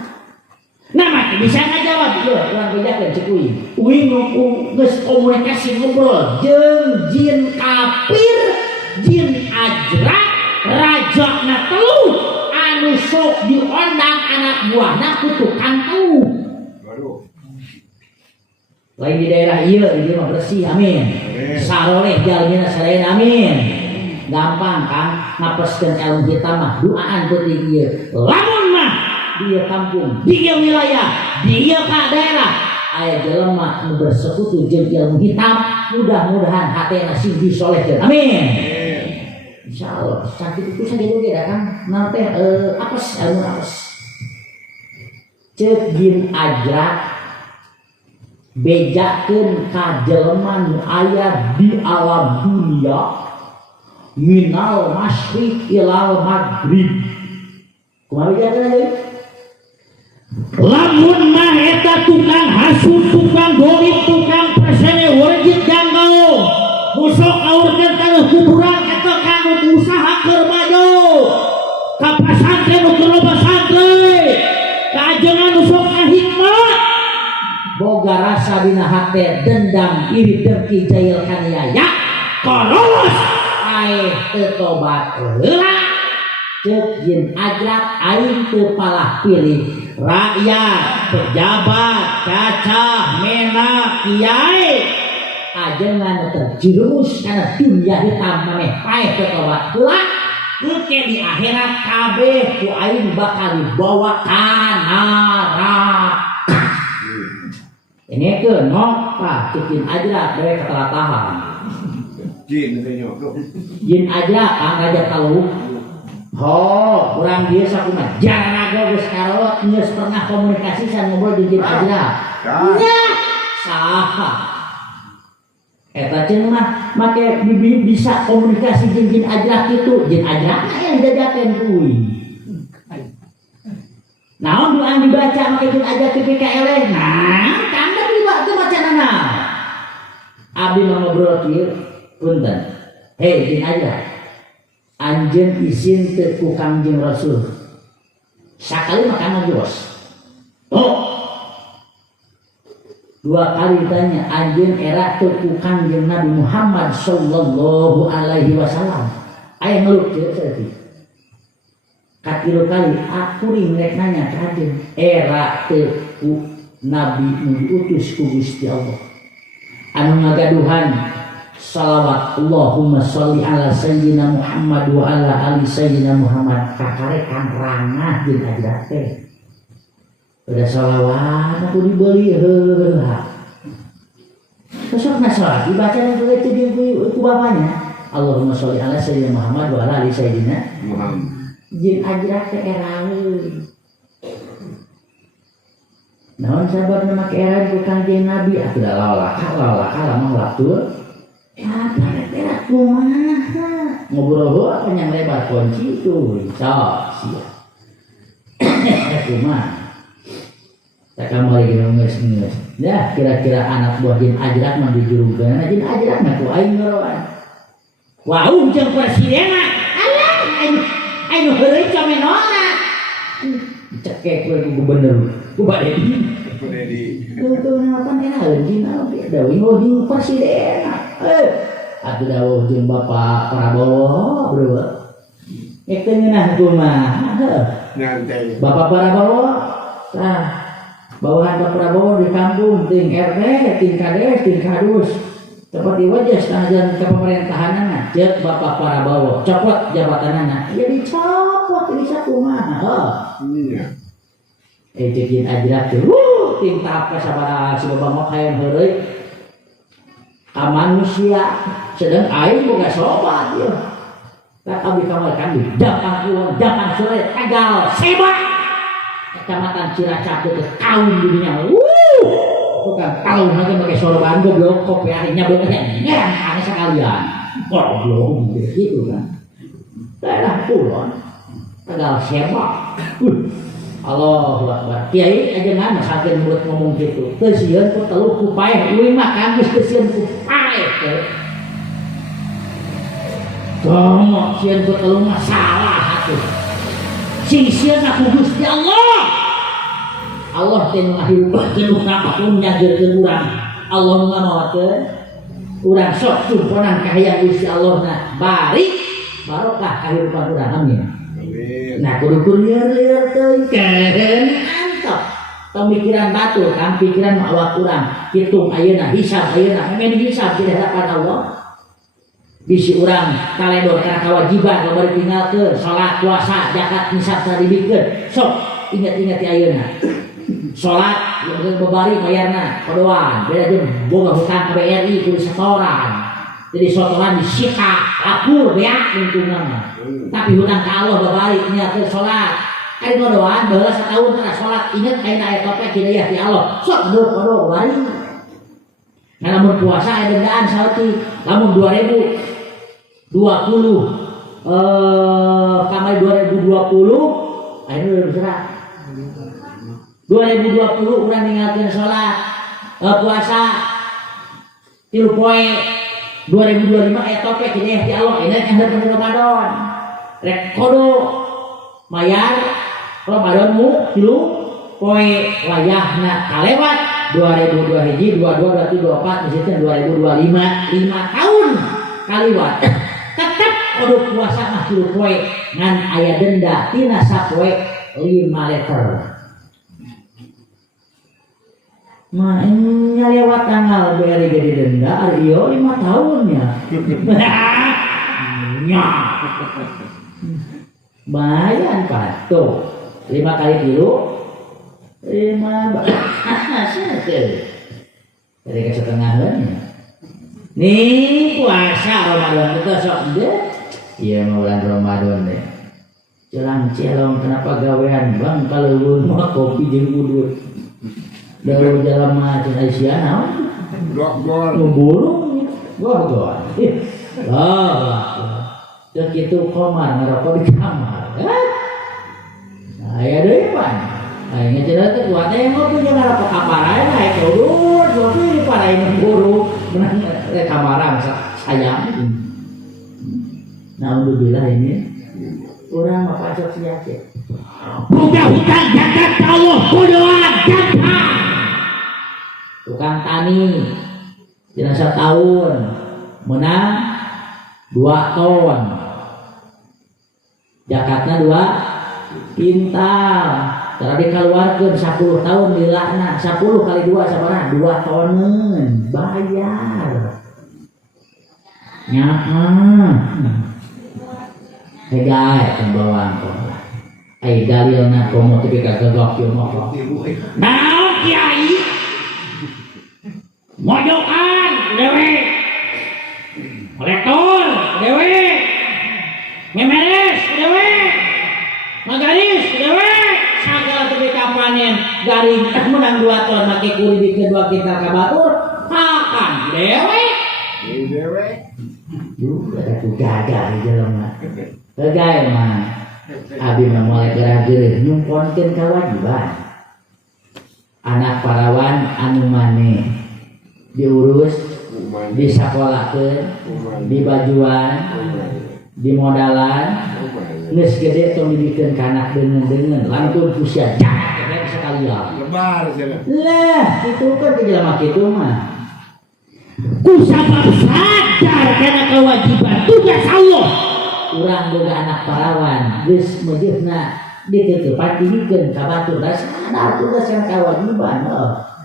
Nah, mati bisa ngajawab ieu, urang bejakeun cek kuy. Uing nu geus komunikasi ngobrol jeung jin kafir, jin ajrak, rajana telu anu sok diondang anak buahna ku tukang telu. Lain di daerah ieu, ieu mah bersih, amin. Saroleh jalmina sarayana, amin. Gampang kan ngapeskeun ilmu kita mah doaan penting ieu. Lamun mah dia kampung, dia wilayah, dia ka daerah aya jelema nu bersekutu jeung ilmu hitam, mudah-mudahan hatena sing disolehkeun. Amin. Insyaallah sakit itu saja juga dah kan. Nanti apes ilmu apes. Ceuk jin ajrak bejakeun ka jelema nu aya di alam dunia. Minal masyriq ilal maghrib. Kumaha jalan deui? Lamun mah eta tukang hasud, tukang dolim, tukang persene wajib janggo. Musok aurkeun kana kuburan eta kanggo usaha keur maju. Ka pasantren nu keur loba santri. Ka ajengan nu sok hikmah. Boga rasa dina hate dendam, iri, dengki, jail kaniaya. Koros aing teu tobat heula ceuk jin ajrak aing teu palah pilih rakyat, pejabat, cacah, mena, kiai ajengan terjerumus kana dunia hitam maneh paeh teu tobat heula engke di akhirat kabeh ku aing bakal dibawa ka neraka. Ini ke nokta ceuk jin ajrak bae ketelatahan. Jin aja kang aja tahu. Oh, kurang dia sakumaha. Jangan aga geus karot geus pernah komunikasi san ngobrol jeung jin aja. Nya, saha. Eta cenah mah make bisa komunikasi jeung jin aja kitu. Jin aja yang jajakeun kuy. Naon doa dibaca make jin aja ti PKL. Nah, kangge dibaca bacanana. Abdi mah ngobrol kieu. Punten, hei jin aja, anjeun izin teu ku Kangjeng Rasul. Sakali makan jos. Oh, 2 kali ditanya anjeun era teu ku Kangjeng Nabi Muhammad sallallahu alaihi wasallam. Aya ngeluh teu saeutik. Katilu kali aku rek nanya ka anjeun, era teu ku Nabi nu diutus ku Gusti Allah. Anu ngagaduhan salawat Allahumma sholli ala sayyidina Muhammad wa ala ali sayyidina Muhammad kakarekan rangah jeung ajrak teh. Udah salawat aku dibeli heula. Besok salat dibaca dan juga itu ku bapaknya. Allahumma sholli ala sayyidina Muhammad wa ala ali sayyidina Muhammad. Jeung ajrak teh eraheun. Naon sabab make era ku Kangjeng Nabi atuh da lalaka lamang latur. Apa kira kumaha ngobrol apa yang lebar kunci itu sok sia kumaha tak kamu lagi ngeus ya kira-kira anak buah jin ajrak mah dijurugkeun jin ajrak mah ku aing ngoroan wau jeung presidenna alah aing heureui comenona cekek ku gubernur ku Badedi tuh napan enak jin dawuh presiden atuh dawuh jeung Bapak Prabowo bro Ngeunah kumaha. Nyantai. Bapak Prabowo, nah, bawahan Bapak Prabowo di kampung, ting RT, ting Kades, ting Kadus, seperti wajah senajan ke pemerintahan cek Bapak Prabowo, copot jabatanana, ya dicopot, ini sakumaha. Iya. Cekin aja tuh, ting tapa sabaraha si Bapak mok hayang heureuy. Ka manusia, sedang aing boga sobat ya. Tak abdi kamal kami, Japan Kulon, Japan Sore, Tegal, Seba, Kecamatan Cilacap itu tahun dunia, bukan tahun lagi pakai sorban goblok, kopi akhirnya benernya, ngerang aneh sekalian, goblok gitu kan, daerah Kulon, Tegal, Seba, Allahu Akbar, kiai aja nggak masakin buat ngomong gitu, kesian kok telu kupai, lu makan terus kesian kupai, Domo sieun ku telu masalah atuh. Sing sieun aku Gusti Allah. Allah teh nu ngahirupkeun apapun nyageurkeun urang. Allah nu ngamawakeun urang sok sumponan kahayang Gusti Allah na bari barokah kahirupan urang amin. Amin. Nah kudu lieur-lieur teuing keren antep. Pemikiran batur kan pikiran awak urang hitung ayeuna hisab ayeuna memang hisab di hadapan Allah. Bisi urang kaledor karena kewajiban lo bari tinggalkeun salat puasa zakat nisab sadibikeun sok ingat-ingat di ayeuna salat yang babari bayarna kodoan beda jeung boga hutang ka BRI kudu setoran jadi setoran disita lapur beak lingkunganna tapi hutang ka Allah babari tinggalkeun salat ari kodoan baheula sataun kana salat ingat ayeuna aya topek hidayah ti Allah sok kodo babari. Nah, lamun puasa ada dendaan salti, lamun 2020 kamar 2020 akhirnya udah berserah 2020 urang ninggalkeun salat puasa 3 poe 2025 aya topek hidayah ti Allah enak yang bulan Ramadan rek kodo mayar Ramadanmu 3 poe wayahna kalewat 2002 hiji 22 berarti 24 misalnya 2025 5 tahun kaliwat tetap kudu puasa mah 3 poe ngan aya denda tina sapoe 5 liter mah lewat tanggal beri jadi denda ari ieu 5 tahun ya nya bayan patuh 5 kali 3 dari ke setengahan nih puasa Ramadan itu sok deh iya mau bulan Ramadan deh celang-celong kenapa gawean bang kalau lu mau kopi jeung udut dalam jalan macam Aisyah Gol. burung gol begitu komar ngerokok di kamar kan saya deh pan akhirnya cerita kuatnya yang ngopi jangan apa kaparan naik turun ngopi parain guru menang kamaran sayang alhamdulillah ini orang apa asal siake buka hutang zakat Allah kuduan zakat tukang tani jenazah tahun menang 2 ton zakatnya 2 kintal cara dikeluarkan 10 tahun dilakna 10 kali 2 sabaraha 2 tonen bayar nyaa hegae pembawaan kok ai dalilna komo teu kagagok ieu mah naon kiai mojokan dewe rektor dewe memeres dewe magaris dewe sagala teu kapanen garing menang 2 ton make kuli di kedua kita ka batur akan dewe Dewe. ada gagal di jelema gagal mah abi mah mulai gerah-gerih nyumponkeun kewajiban anak parawan anu maneh diurus disakolahkeun dibajuan dimodalan geus gede tong dibikeun ka anak deungeun lantun usia jangan sekalian Lebar sana. lah itu kan ke jelema kitu mah ku sabab sadar kana kewajiban tugas Allah urang boga anak parawan geus meujeuhna dikeupatihikeun ka batur sadar tugas yang kawajiban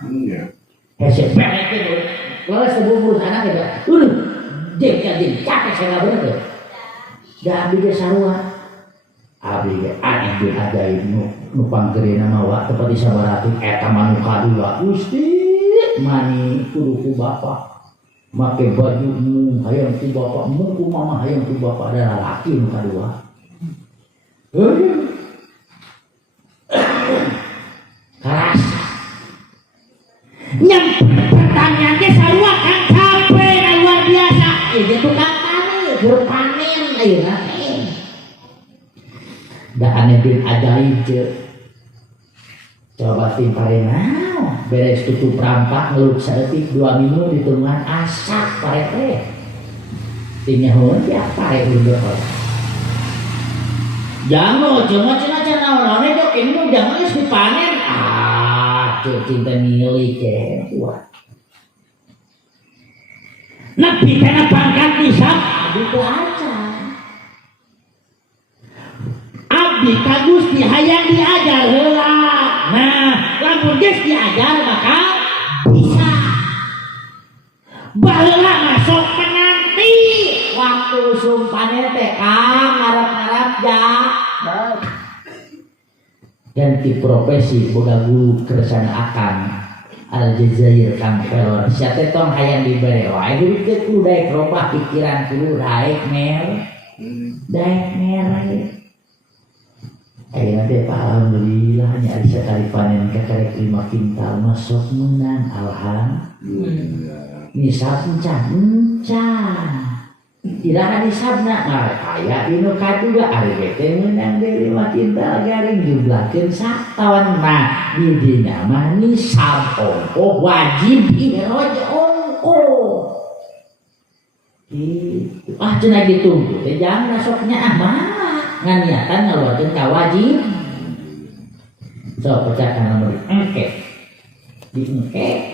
Iya. hese berekeun laras sebungkus anak eta jeung capek saya bener da abdi ge sarua abdi ge aneh jeung ajaib nu panggeurina mawa teu pati sabarati eta manu kadua Gusti mani kudu ku bapa make baju hayang ku bapa ku mama hayang ku bapa da lalaki nu kadua keras nyam pertanyaan ge sarua kan capek luar biasa ieu tukang tani juru panen ayeuna da aneh bin ajaib je coba tim parena beres tutup rampak ngeluk saeutik 2 minggu ditungan asak parete timnya heuh ya pare undur jangan cuma cenah dok ini jangan geus dipanen cinta milik wah nepi kana pangkat nisab abdi belajar abdi ka Gusti hayang diajar heula. Nah, lamun geus diajar maka bisa. Baheula masuk penanti waktu sumpahnya teh Kang ngarep-ngarep ja. Ganti profesi boga guru keresana akan Aljazair Kang Pelor. Sia teh tong hayang dibere wae duit teh kudu daek robah pikiran kudu daek mer. Daek mer. Ayeuna teh alhamdulillah nya ari sakali panen kakarek 5 kintal masuk menang alhamdulillah. Nisab encan. Tidak nisabna aya dinu kaduga ari teh menang deui 5 kintal garing jumlahkeun satawan mah di dina mah nisab ongko wajib ihraj ongko. Gitu. Cenah ditunggu teh jangan nasoknya mah ngan niatan ngaluarkeun ka wajib. So pecakan nomor diengke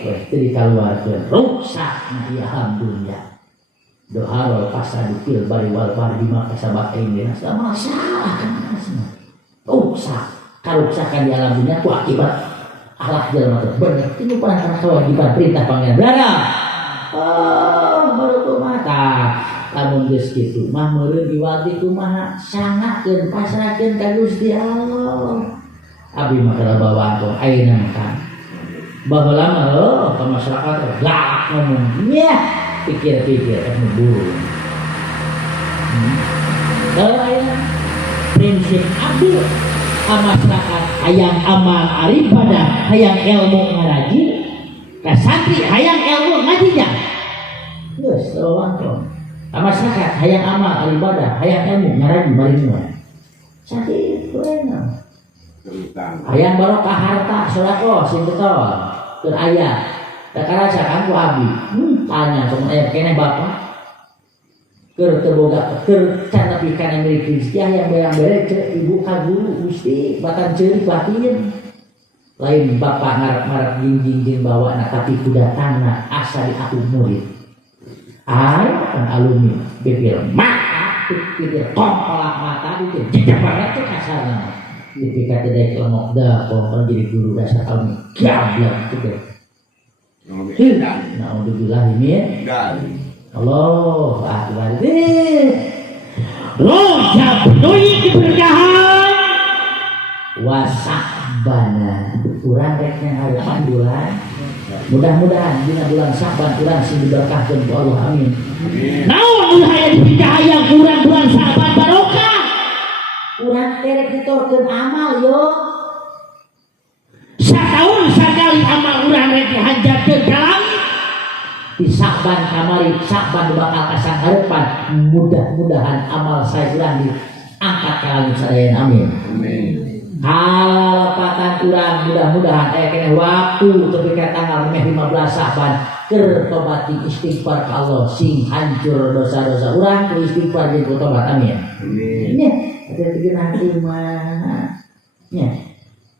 weh teu dikaluarkeun rusak na ieu alhamdulillah. Doa wal pasadu fil bari wal bardi maka sabakeun dina masalah kan asna. Rusak karuksakan di alam dunia ku akibat alah jelema teh bener itu pernah kewajiban perintah pangeran. Berada. Baru tuh mata lamun geus kitu mah meureun diwadi kumaha sangakeun pasrahkeun ka Gusti Allah. Abi mah kada bawangkong ayeuna kan. Baheula mah ka masyarakat galak ngomong. Nya pikir-pikir anu buru. Kalau ayeuna prinsip abdi ka masyarakat hayang amal ibadah, hayang ilmu ngaraji, ka santri hayang ilmu ngajinya. Geus bawangkong. Masyarakat hayang amal ibadah hayang ilmu ngaraji bari mah sakit kuena hayang barokah harta sedekah sing betul keur aya da karasa kan ku abdi tanya sama aya keneh bapak keur teu boga keur can nepi kana milik rezeki hayang beang-beang ceuk ibu ka guru Gusti batan ceurik batin lain bapak ngarep-ngarep jinjing bawana tapi kudatangna asa di aku murid kan alumni bibir mata bibir kompolak mata bibir jejak banget tuh kasarnya ketika tidak kelomok dah kalau jadi guru dasar alumni gablak gitu nah untuk bilang ini Allah akbar roja penuhi keberkahan wasabana kurang reknya harapan bulan mudah-mudahan dina bulan Saban urang sing diberkahkeun ku Allah amin. Naon ulah aya dipicahaya urang bulan Saban barokah. Urang terek ditorkeun amal yo. Sataun sakali amal urang rek dihanjatkeun ka langit. Di Saban kamari Saban bakal kasanghareupan mudah-mudahan amal saya urang diangkat ka langit sadayana amin. Amin. Halalapatan urang mudah-mudahan kena waktu ketika tanggal 15 Saban keur tobat istighfar ka Allah sing hancur dosa-dosa urang ku istighfar jeung ku tobat amin. Nya atuh nanti mah nya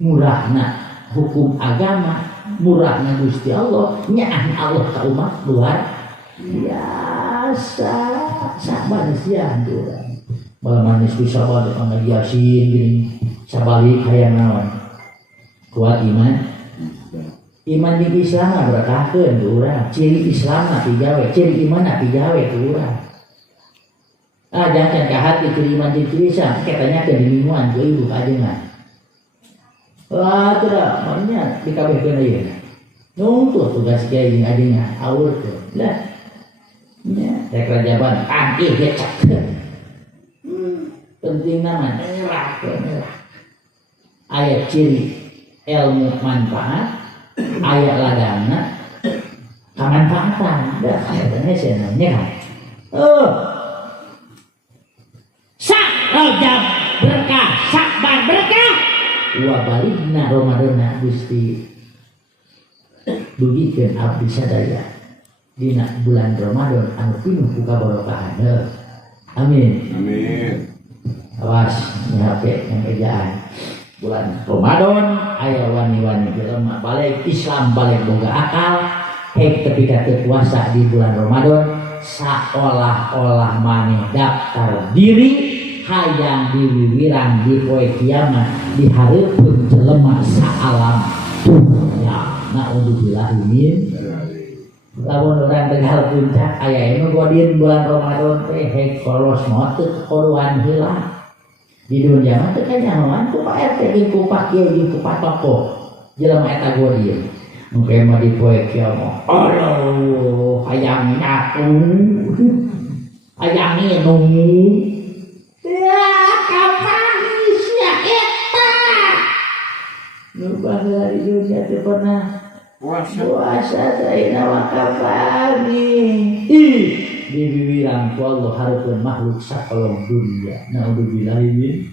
murahna hukum agama murahna Gusti Allah nya Allah ka umat luar biasa Saban sian urang manis bisa banget pengajiasin gini sabalik hayang naon kuat iman di Islam berkahkeun ku urang ciri Islam napi jawe ciri iman napi jawe ku urang jangan ke hati ciri iman ciri Islam katanya ke di mingguan ku ibu kajengan tidak makanya dikabehkeun ieu nuntut tugas kiai jeung adina awurkeun lah nya rek rajaban ieu gecakeun penting nama merah aya ciri ilmu manfaat aya ladangna kamanfaatan dah katanya senangnya kan sak Rajab berkah Sakban berkah wa balikna Ramadana Gusti dugikeun abdi sadaya dina bulan Ramadan anu pinuh ku kabarokahan amin Amin. awas HP yang ejaan bulan Ramadan aya wani-wani jelema balik Islam balik boga akal ketika puasa di bulan Ramadan seolah-olah maneh daftar diri hayang diwiwirang di poe kiamat dihareupeun jelema saalam dunya naudzubillah min lamun orang tegal puncak aya anu godieun bulan Ramadan teh hek kolos moal teu koluan heula di dunia mah teu kanyahoan ku Pak RT jeung ku Pak Kiai jeung ku Pak Tokoh jelema eta godieun engke mah di poe kiamat Allah hayang nyatu hayang nginum ya kapan sia eta nu baheula di dunia teh pernah puasa saina wakafani dibibilang ku Allah hareupeun makhluk sakolong dunia naudzubillah min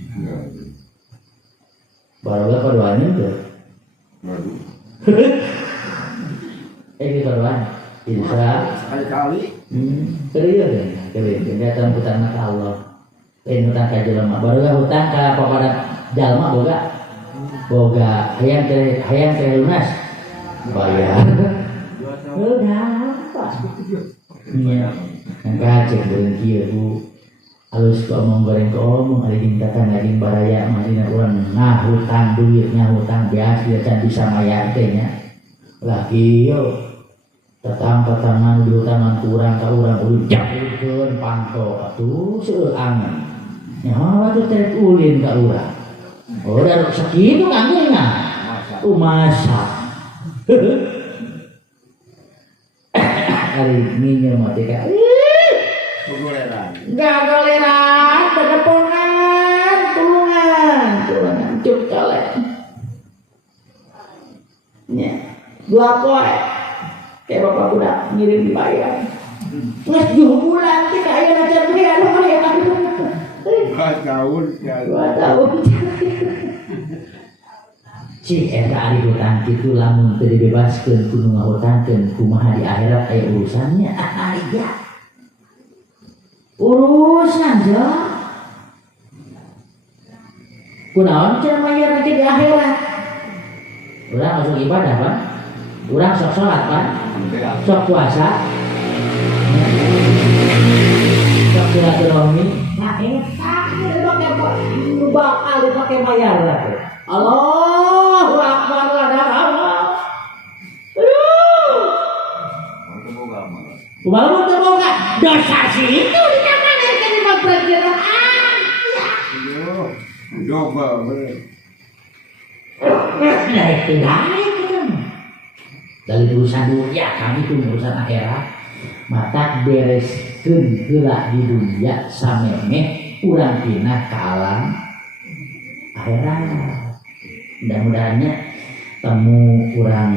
barulah kadoanya teh kadoan insya Sekali-kali. Serius ya kegiatan hutang ka Allah hutang ka jelema barulah hutang ka papada jalma boga hayang teh lunas bayar udah apa iya angka cek beureung kieu Bu alus ku omong goreng ku omong ari dintakan lagi baraya masina urang ngahutang duit ngahutang biasa can bisa mayar teh nya lagi yo tetang-tetangan diutangan ku urang ka urang ujak-ujeun panto atuh seueur angan nyaho atuh teh ulin ka urang udah sakitu kangeuna masak hari ini mati kali nggak goleran kedepongan tulungan cuk colek nya 2 poe kayak bapak budak ngirim dibayar nges 2 bulan kita aya ngajar bayar lumayan 2 tahun. 2 tahun cik eta ari hutang kitu lamun teu dibebaskeun kudu ngahutangkeun kumaha di akhirat aya urusannya aya urusan jo kunaon cenah mayar di akhirat urang masuk ibadah Pak urang sok salat Pak sok puasa sok silaturahmi nah eta bakal dipake bayar Allahu Akbar Allah. Kumaha teu boga dosa situ ditangani di perkiraan. Coba bener. Dari urusan dunia kami itu urusan akhirat. Mata bereskeun heula di dunia samemeh urang pindah ka alam akhirat. Mudah-mudahannya temu kurang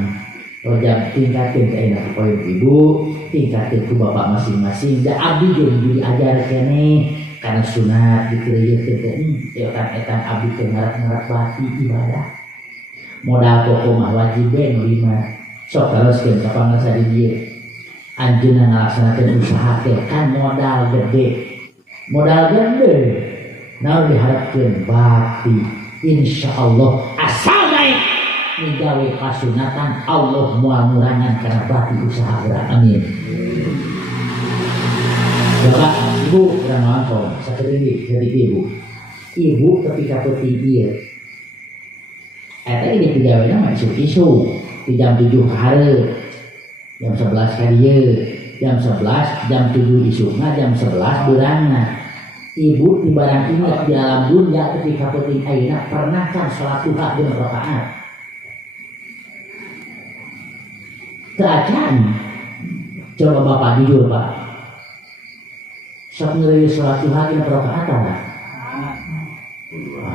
rojak tingkatin ke enak poin ibu tingkatin ke bapak masing-masing da abdi jeung diajar kene karena sunat dikeureuyeukeun etan abdi teh ngarak-ngarak bati ibadah modal pokok mah wajib we nu 5 sok teruskeun ka pangasa di dieu anjeunna ngalaksanakeun usaha teh kan modal gede naon diharapkeun bati insyaallah asal baik digawe kasunatan Allah moal ngurangan karena bati usaha urang amin. Bapak Ibu urang mangkong sakedeui ibu. Ibu ketika peuting ieu. Eta ini pegawainya mah isu-isu di jam 7 hareup. Jam 11 ka dieu. Jam 11, jam 7 isukna, jam 11 beurangna. Ibu di barang ini di alam dunia ketika peuting ayeuna pernah kan salat duha 2 rakaat. Kerajaan. Coba Bapak jujur Pak. Sok ngeureui salat duha 2 rakaat ta?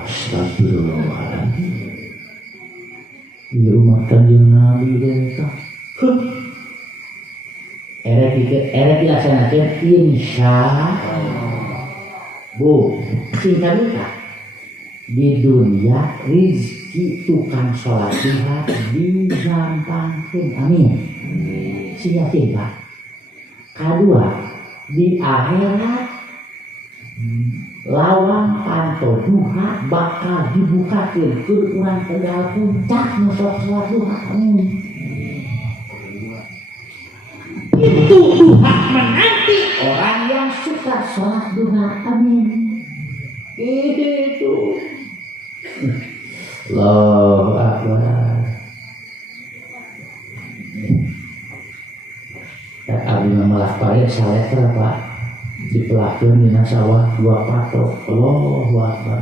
Astagfirullahaladzim. Ieu umat Kanjeng Nabi eta. Erek dilaksanakeun insya Bu, singkat di dunia rizki tukang sholat duha digampangkeun. Amin. Siapin Pak. Kedua, di akhirat lawang panto duha bakal dibukakeun keur urang tegal puncak nu sok sholat duha. Amin. Itu duha menanti orang yang suka sholat duha. Amin. Itu Allahu Akbar. Dan abdi malah payah saleter Pak dipelakeun dina sawah 2 patok. Allahu Akbar.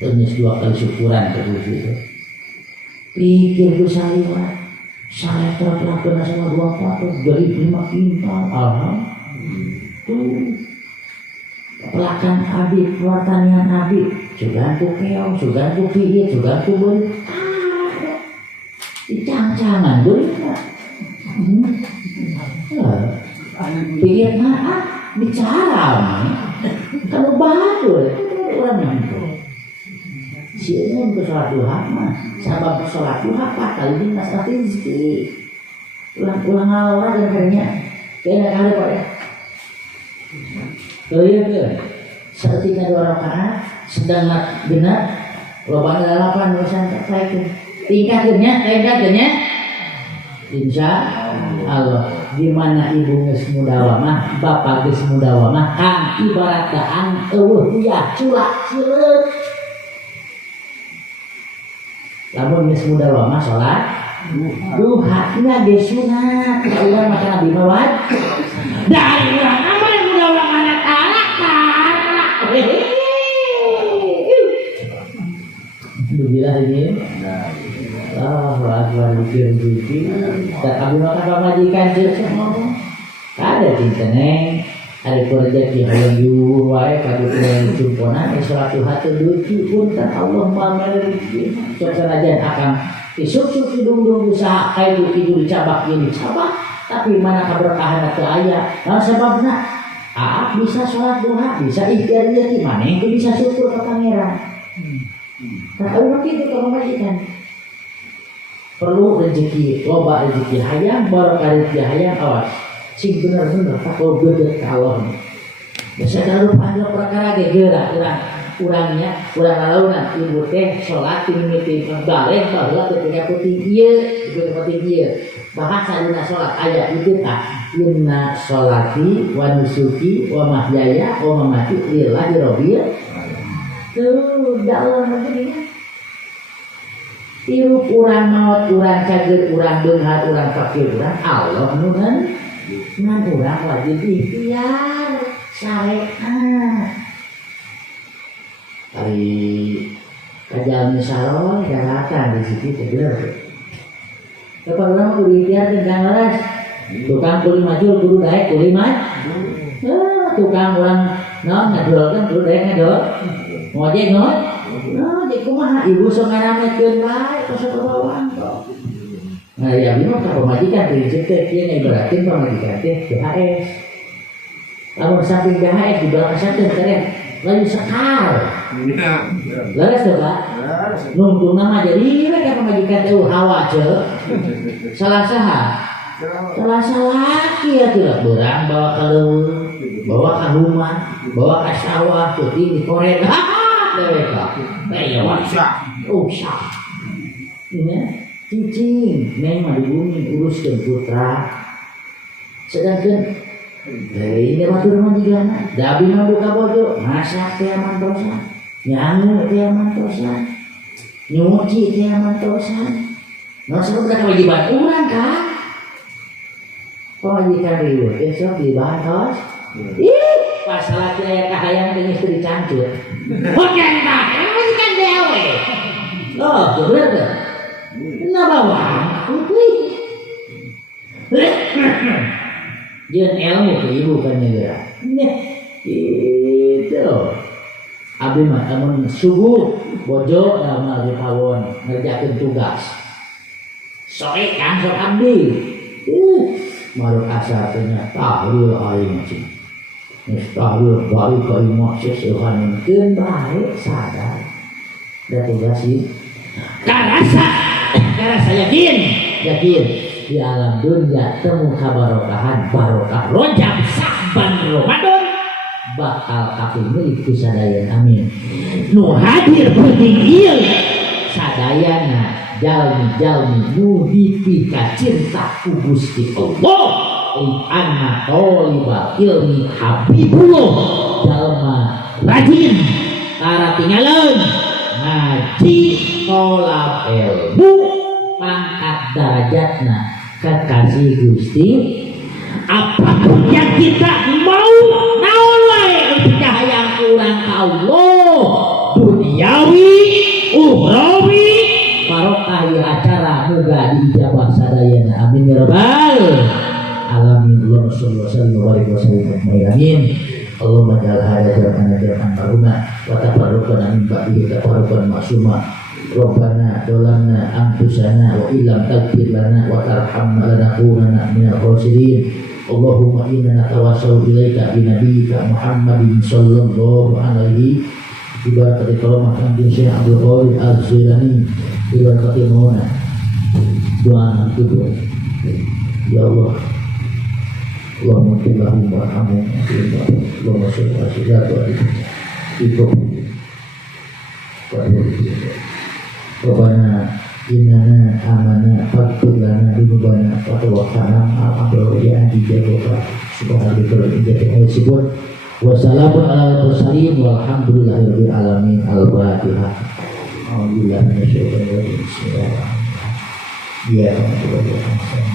Tenis 2 kali syukuran terus itu. Pikir ku saliwat saleter pelakeun sawah 2 patok jadi 5 kintal. Alhamdulillah. Tuh pelakan abdi, pertanian abdi, juga ku keong, juga ku pihit, juga ku beri. Dicang-cangan beri Pak. Pihit mah bicara mah. Kalau bahadur itu orang itu. Sieun ke sholat duha mah, sabab sholat duha Pak kali ini mas rezeki. Ulang orang dan katanya, kayaknya kali Pak ya. Keuyeun saeutik 2 rakaat sedang genap loba 8 nulisan saekeun tingkatkeunnya insya Allah di mana ibu geus mudawa mah bapak geus mudawa mah kang ibarat daang eueuh uyah culak cileuk lamun geus mudawa mah salat duha nya ge sunat urang mah kana bimawat dari urang mah mudawa kana Alhamdulillah ini Allahu Akbar dikir-dikir dan abdi makan pamajikan semua ada cinteneng ada rezeki hayang diuruh wae kadu teu jumponan sholat duha teu duci punten Allah maha rezeki sok sanajan akang isuk-isuk hidung-hidung usaha kayu tidur dicabak ieu dicabak tapi mana kaberkahan teu aya naon sababna bisa sholat duha, bisa ikhtiar rezeki, mana yang bisa syukur ke pangeran. Nah, kalau begitu kalau majikan perlu rezeki, loba rezeki hayang, barokah rezeki hayang, awas. Sing bener-bener takut gede ke Allah. Bisa kalau panjang perkara gerak urangnya, urang alaunan ibu teh sholat mimiti balik bahwa ketika putih ieu, bahasa dina sholat ayat itu tak. Inna sholati wa nusuki wa mahyaya wa mamati lillahi rabbil tuh dalam begini tiru urang maot urang cager urang beunghar urang fakir urang Allah nuhun ngan urang wajib ikhtiar syariat hari kajian misalnya daratan di situ bener kalau orang kudu ikhtiar tentang laras tukang kuli maju kudu daek kuli tukang orang ngadol kan kudu daek ngadol ngojek di kumaha ibu sok ngarametkeun bae ka sababawang nah ya bima ka pamajikan prinsip teh kieu ngibaratin pamajikan teh BHS lamun samping BHS di belakang sakeun keren lain sekar leres tuh Pak nungtung nama jadi mereka pamajikan teh hawa ceuk salah saha salah laki ya tidak berang bawa ke leuweung bawa ke rumah bawa ke sawah putih di korek mereka usah ini cicing neng mah di bumi uruskeun putra sedangkan Ini batur mah digana, dabi mah buka bojo, masak teh mantosan, nyangu teh mantosan, nyuci teh mantosan. Nggak usah udah kewajiban urang kan? Kewajiban riweuh besok dibantos. Ih, pas laki aya kahayang jeung istri cancur. Oke tah, emang kan dewe. Oh, bener teh. Kenapa wah? Jeung ilmu ke ibu kan negara. Gitu. Abdi mah amun subuh bojo amal di pawon ngerjakeun tugas. Sore kan sok abdi. Maruk asar teh tahlil aing cing. Geus tahlil bari ka imah seseuhankeun bae sadar. Da tugas ieu. Karasa yakin di alam dunia temu kabarokahan barokah Rajab Sa'ban Ramadan bakal kapilih ku sadayana amin. Nu hadir penting ieu sadayana jalmi-jalmi nu dipika cinta ku Gusti Allah anna toliba ilmi habibullah jalma rajin tara tinggalin ngaji tolak ilmu pangkat derajatna kekasih Gusti apapun yang kita mau naon wae cahayang urang ka Allah duniawi ukhrawi barokah ieu acara muga diijabah sadayana amin ya rabbal alamin. Allahumma shalli wa sallim wa barik wa sallim amin. Allahumma ja'al hadza jam'ana jam'an marhuma wa tafarraqna min ba'dihi tafarruqan ma'suma. Rabbana dolamna anfusana wa illam taghfir lana wa tarhamna lanakunanna minal khasirin. Allahumma inna natawassalu ilaika bi nabiyyika Muhammadin sallallahu alaihi bi barakati kalamah kanjeng Syekh Abdul Qadir Al-Jilani bi barakati mauna doa itu. Ya Allah Allahumma tilahum warhamhum Allahumma sholli ala sayyidina Rabbana innana amana faghfir lana dzunubana wa tawaffana ma'al abrari dijaga subhanaka rabbil izzati amma yasifun wa salamun alal mursalin walhamdulillahi rabbil alamin. Al-Fatihah. Alhamdulillah minasyaitonir rajim. Bismillahirrahmanirrahim. Ya Allah.